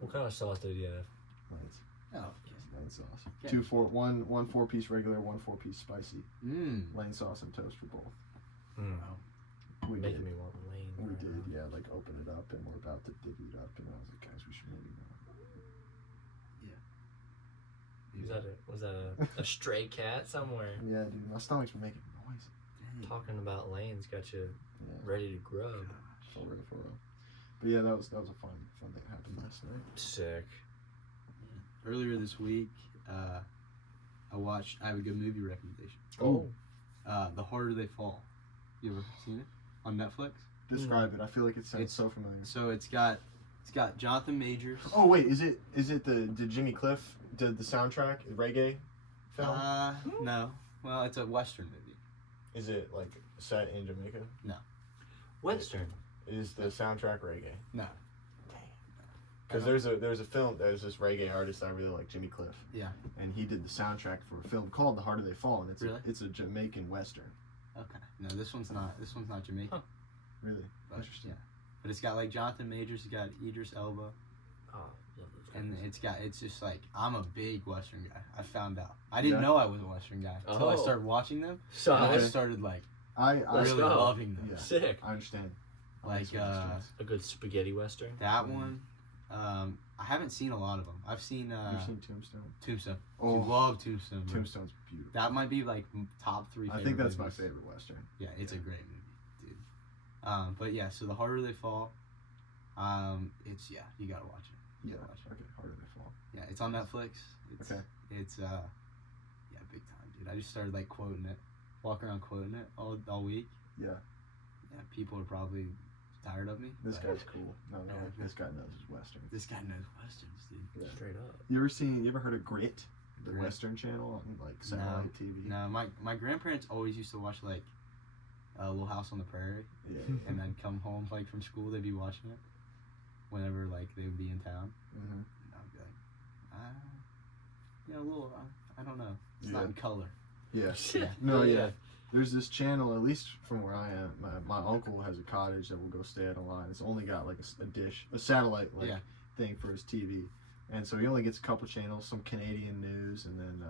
What kind of sauce did you have? Lane's. Oh, Lane sauce. Okay. 1 4-piece regular, 1 4-piece spicy. Lane sauce and toast for both. Wow. We Making did. me want Lane. We did, yeah, like open it up, and we're about to divvy it up, and I was like, guys, we should maybe not. Was that a stray cat somewhere? Yeah, dude, my stomach's been making noise. Talking about lanes got you Yeah. ready to grub. For real, for real. But yeah, that was a fun thing that happened last night. Sick. Earlier this week, I have a good movie recommendation. Oh. The Harder They Fall. You ever seen it? On Netflix? Describe it. I feel like it sounds It's- so familiar. So it's got Jonathan Majors. Oh wait, did Jimmy Cliff did the soundtrack reggae film? No. Well, it's a Western movie. Is it like set in Jamaica? Western. Is the soundtrack reggae? No. Because there's a film, there's this reggae artist I really like, Jimmy Cliff. Yeah. And he did the soundtrack for a film called The Harder They Fall, and Really? it's a Jamaican Western. Okay. No, this one's not Jamaican. Huh. Really? But, Interesting. yeah. But it's got like Jonathan Majors, it's got Idris Elba, Oh, love those and guys. it's just like, I'm a big Western guy. I found out. I didn't know I was a Western guy until I Oh. started watching them. So, And I Okay. started like I Let's really go. loving them. Yeah. sick. I understand. I Like, some Westerns. A good spaghetti Western. That Mhm. one. I haven't seen a lot of them. I've seen You've seen Tombstone? Tombstone. Oh, I love Tombstone. Bro. Tombstone's beautiful. That might be like top 3 I favorite think that's my movies. favorite Western. Yeah, it's Yeah. a great movie, dude. But yeah, so The Harder They Fall, it's, yeah, you gotta watch it. You Yeah. gotta watch it. Okay, Harder They Fall. Yeah, it's on Netflix. Okay. It's yeah, big time, dude. I just started like quoting it, walking around quoting it all week. Yeah. Yeah, people are probably tired of me. This but guy's cool. No, Yeah. this guy knows his Western. This guy knows westerns, dude. Yeah. Straight up. You ever heard of Grit? The Grit? Western channel on like satellite TV? No, my grandparents always used to watch like Little House on the Prairie, Yeah. and then come home like from school, they'd be watching it whenever like they would be in town. Mm-hmm. And I'd be like, yeah, a little. I don't know. It's not Yeah. in color. Yeah. Yeah. No, yeah. There's this channel, at least from where I am. My uncle has a cottage that we'll go stay at a lot. It's only got like a dish, a satellite like Yeah. thing for his TV, and so he only gets a couple channels, some Canadian news, and then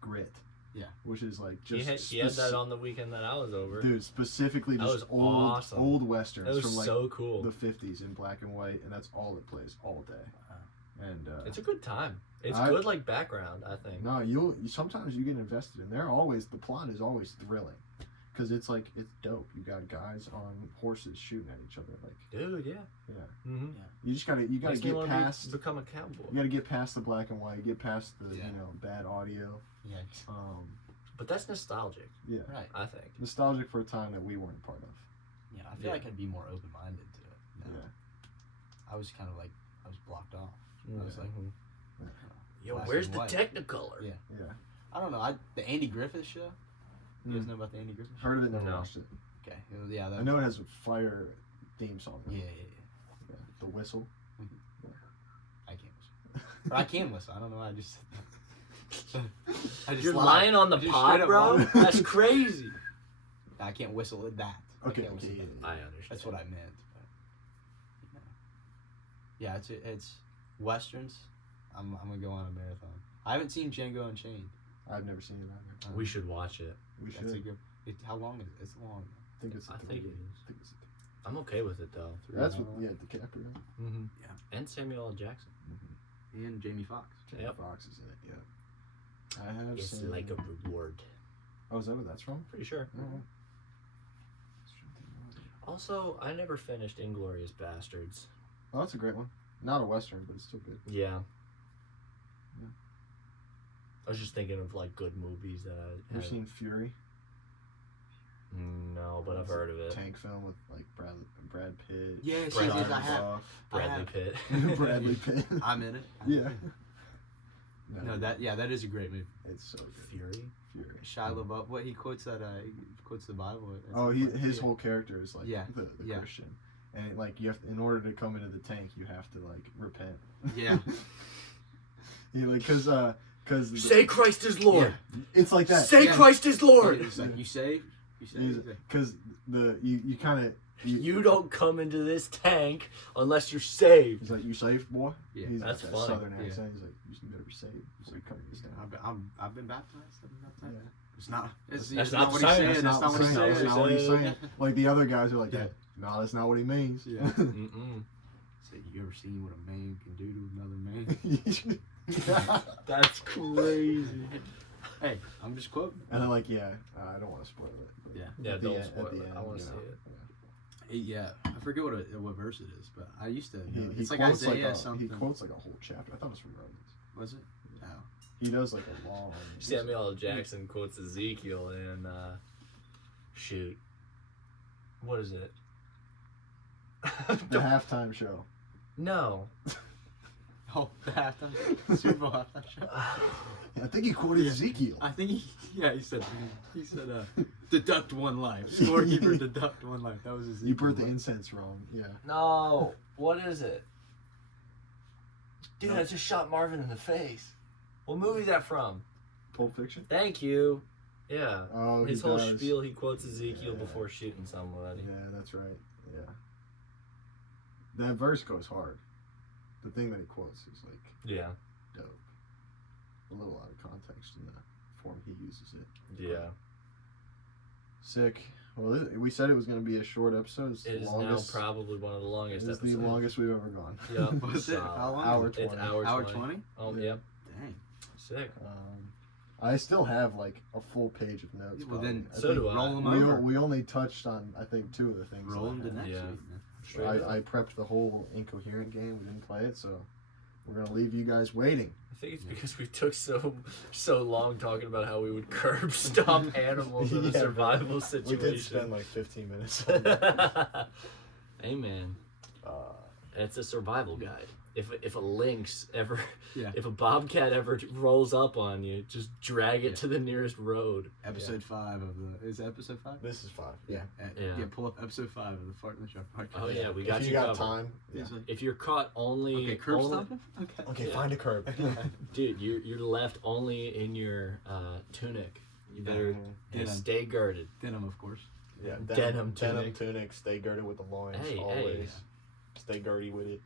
Grit. Yeah. Which is like He just had that on the weekend that I was over. dude, specifically That just was old awesome. old westerns It was from like so cool. the 50s in black and white, and that's all it plays all day. And It's a good time. It's I- good like background, I think. no, sometimes you get invested, and the plot is always thrilling, because it's dope. You got guys on horses shooting at each other, like Dude, yeah. yeah. Mm-hmm. You just gotta Makes me get wanna past. become a cowboy. You gotta get past the black and white, get past the Yeah. bad audio. Yeah. But that's nostalgic, Yeah, Right. I think. nostalgic for a time that we weren't a part of. Yeah. I feel Yeah. like I'd be more open minded to it. No. Yeah. I was kind of like I was blocked off. I was Yeah. like, Yo, black where's and the white. Technicolor? Yeah. Yeah, I don't know. The Andy Griffith show. You guys Mm. know about the Andy Griffith show? heard of it, never No. watched it. Okay. Yeah. I know it has a fire theme song. Yeah. Yeah. The whistle. I can't whistle. Or I can whistle. I don't know. I just. You're lied. lying on the I just pod, straight up bro? lied. That's crazy. I can't whistle at that. I Okay. can't whistle Okay. that. I understand. That's what I meant. But, yeah, it's westerns. I'm gonna go on a marathon. I haven't seen Django Unchained. I've never seen it either. We should watch it. We should. That's a good. How long is it? It's long. I think it's. I a think it three. is. I think it's a I'm okay with it, though. That's hour. what, DiCaprio. Mm-hmm. Yeah. And Samuel L. Jackson. And Jamie Foxx. Jamie Yep. Foxx is in it. Yeah. I have It's seen. like a reward. Oh, is that what that's from? Pretty sure. Oh. Also, I never finished Inglorious Bastards. Oh, that's a great one. Not a western, but it's still good. Yeah. Yeah. I was just thinking of like good movies that I You've had. seen Fury? No, but I've It's a heard of it. Tank film with like Brad Pitt. Yes, Brad yes, Pitt. I have. Bradley I have. Pitt. Bradley Pitt. I'm in it. Yeah. No, that is a great movie. It's so good. Fury. Fury. Shia LaBeouf. What he quotes he quotes the Bible. It's Oh, like, his yeah. whole character is like Yeah, the yeah. Christian, and like you have in order to come into the tank, you have to like repent. Yeah. Yeah, like because Say Christ is Lord. it's like that. Say Yeah. Christ is Lord. It's like you saved. You saved. Because you kind of You don't come into this tank unless you're saved. He's like, you saved, boy? Yeah, He's that's got that funny. southern Yeah. accent. He's like, you better be saved. So you come to this town. I've been baptized. I've been baptized. Yeah. It's not. It's That's not not what the he's same. saying. That's not what he's saying. saying. That's not what he's saying. Yeah. Like the other guys are like, Yeah. no, that's not what he means. Yeah. Mm-mm. So you ever seen what a man can do to another man? That's crazy. Hey, I'm just quoting. And then like, yeah, I don't want to spoil it. But Yeah. Yeah, at the don't end- spoil at the it. I end, want to you see know, it. Yeah, I forget what verse it is, but I used to know. He It's like quotes Isaiah like something. he quotes like a whole chapter. I thought it was from Romans. Was it? Oh. He does like a long. Samuel L. Jackson quotes Ezekiel in, shoot. What is it? The halftime show. No. Oh, the halftime Super Bowl halftime show. I think he quoted Yeah. Ezekiel. I think he said deduct one life. Scorekeeper deduct one life. That was his. You burnt the incense wrong. Yeah. No. What is it? Dude, I just shot Marvin in the face. What movie is that from? Pulp Fiction. Thank you. Yeah. Oh, His he whole does. spiel, he quotes Ezekiel Yeah. before shooting somebody. Yeah, that's right. Yeah. That verse goes hard. The thing that he quotes is like Yeah. dope. A little out of context in the form he uses it. Yeah. Sick. Well, we said it was going to be a short episode. It's It the is longest. now probably one of the longest It's episodes. the longest we've ever gone. Yep. Was it? Solid. How long? Hour was it? 20. It's hour 20. Hour 20? Oh, Yeah. yep. Dang. Sick. I still have like a full page of notes. Well, then, probably. I so think do I. roll them we, over. we only touched on I think 2 of the things. Roll that them I to had. next Yeah. week, man. Straight up. I prepped the whole Incoherent game. We didn't play it, so we're gonna leave you guys waiting. I think it's because we took so long talking about how we would curb stomp animals in a Yeah, survival We situation. did spend like 15 minutes. On that. Hey man, it's a survival guide. If a lynx ever, Yeah. if a bobcat ever rolls up on you, just drag it to the nearest road. Episode 5 of the. Is it episode 5? This is 5. Yeah. Yeah. Pull up episode 5 of the Fart in the Show podcast. Oh yeah, we got if you you got covered. time. Yeah. He's like, If you're caught only, okay, curb only stomping? Okay. Okay, Yeah. find a curb. dude, you're left only in your tunic. You better Denim. stay girded. Denim, of course. Yeah, Denim denim tunic. tunic. Stay girded with the loins. Hey, always. Stay girdy with it.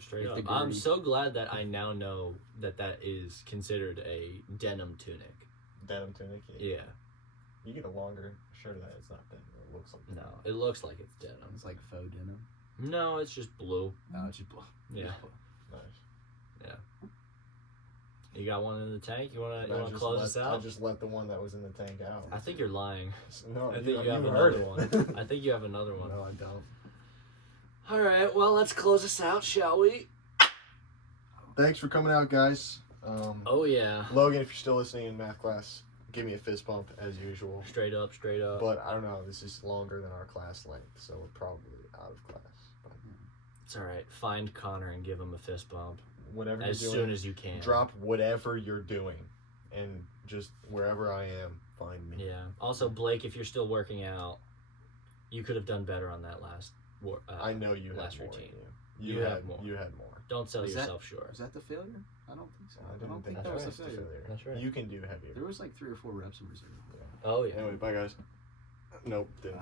Straight With up. the I'm girdie. so glad that I now know that is considered a denim tunic. Denim tunic. Yeah. You get a longer shirt of that. It's not denim. It looks like No, it looks like it's denim. It's like faux denim. No, it's just blue. No, it's just blue. Yeah. nice. You got one in the tank? You wanna I just close let- us out? I just let the one that was in the tank out. I think you're lying. No, I think you have you another heard one. it. I think you have another one. No, I don't. All right, well, let's close us out, shall we? Thanks for coming out, guys. Oh yeah. Logan, if you're still listening in math class, give me a fist bump as usual. Straight up, straight up. But I don't know. This is longer than our class length, so we're probably out of class. But It's all right. Find Connor and give him a fist bump whatever as you're soon doing, as you can. drop whatever you're doing, and just wherever I am, find me. Yeah. Also, Blake, if you're still working out, you could have done better on that last. I know you had last more. routine. in You had more. You had more. Don't sell Was that- yourself short. Was that the failure? I don't think so. I don't didn't think that was that's the the failure. failure. That's right. You can do heavier. There was like 3 or 4 reps in reserve. Oh yeah. Anyway, bye guys. Nope, didn't.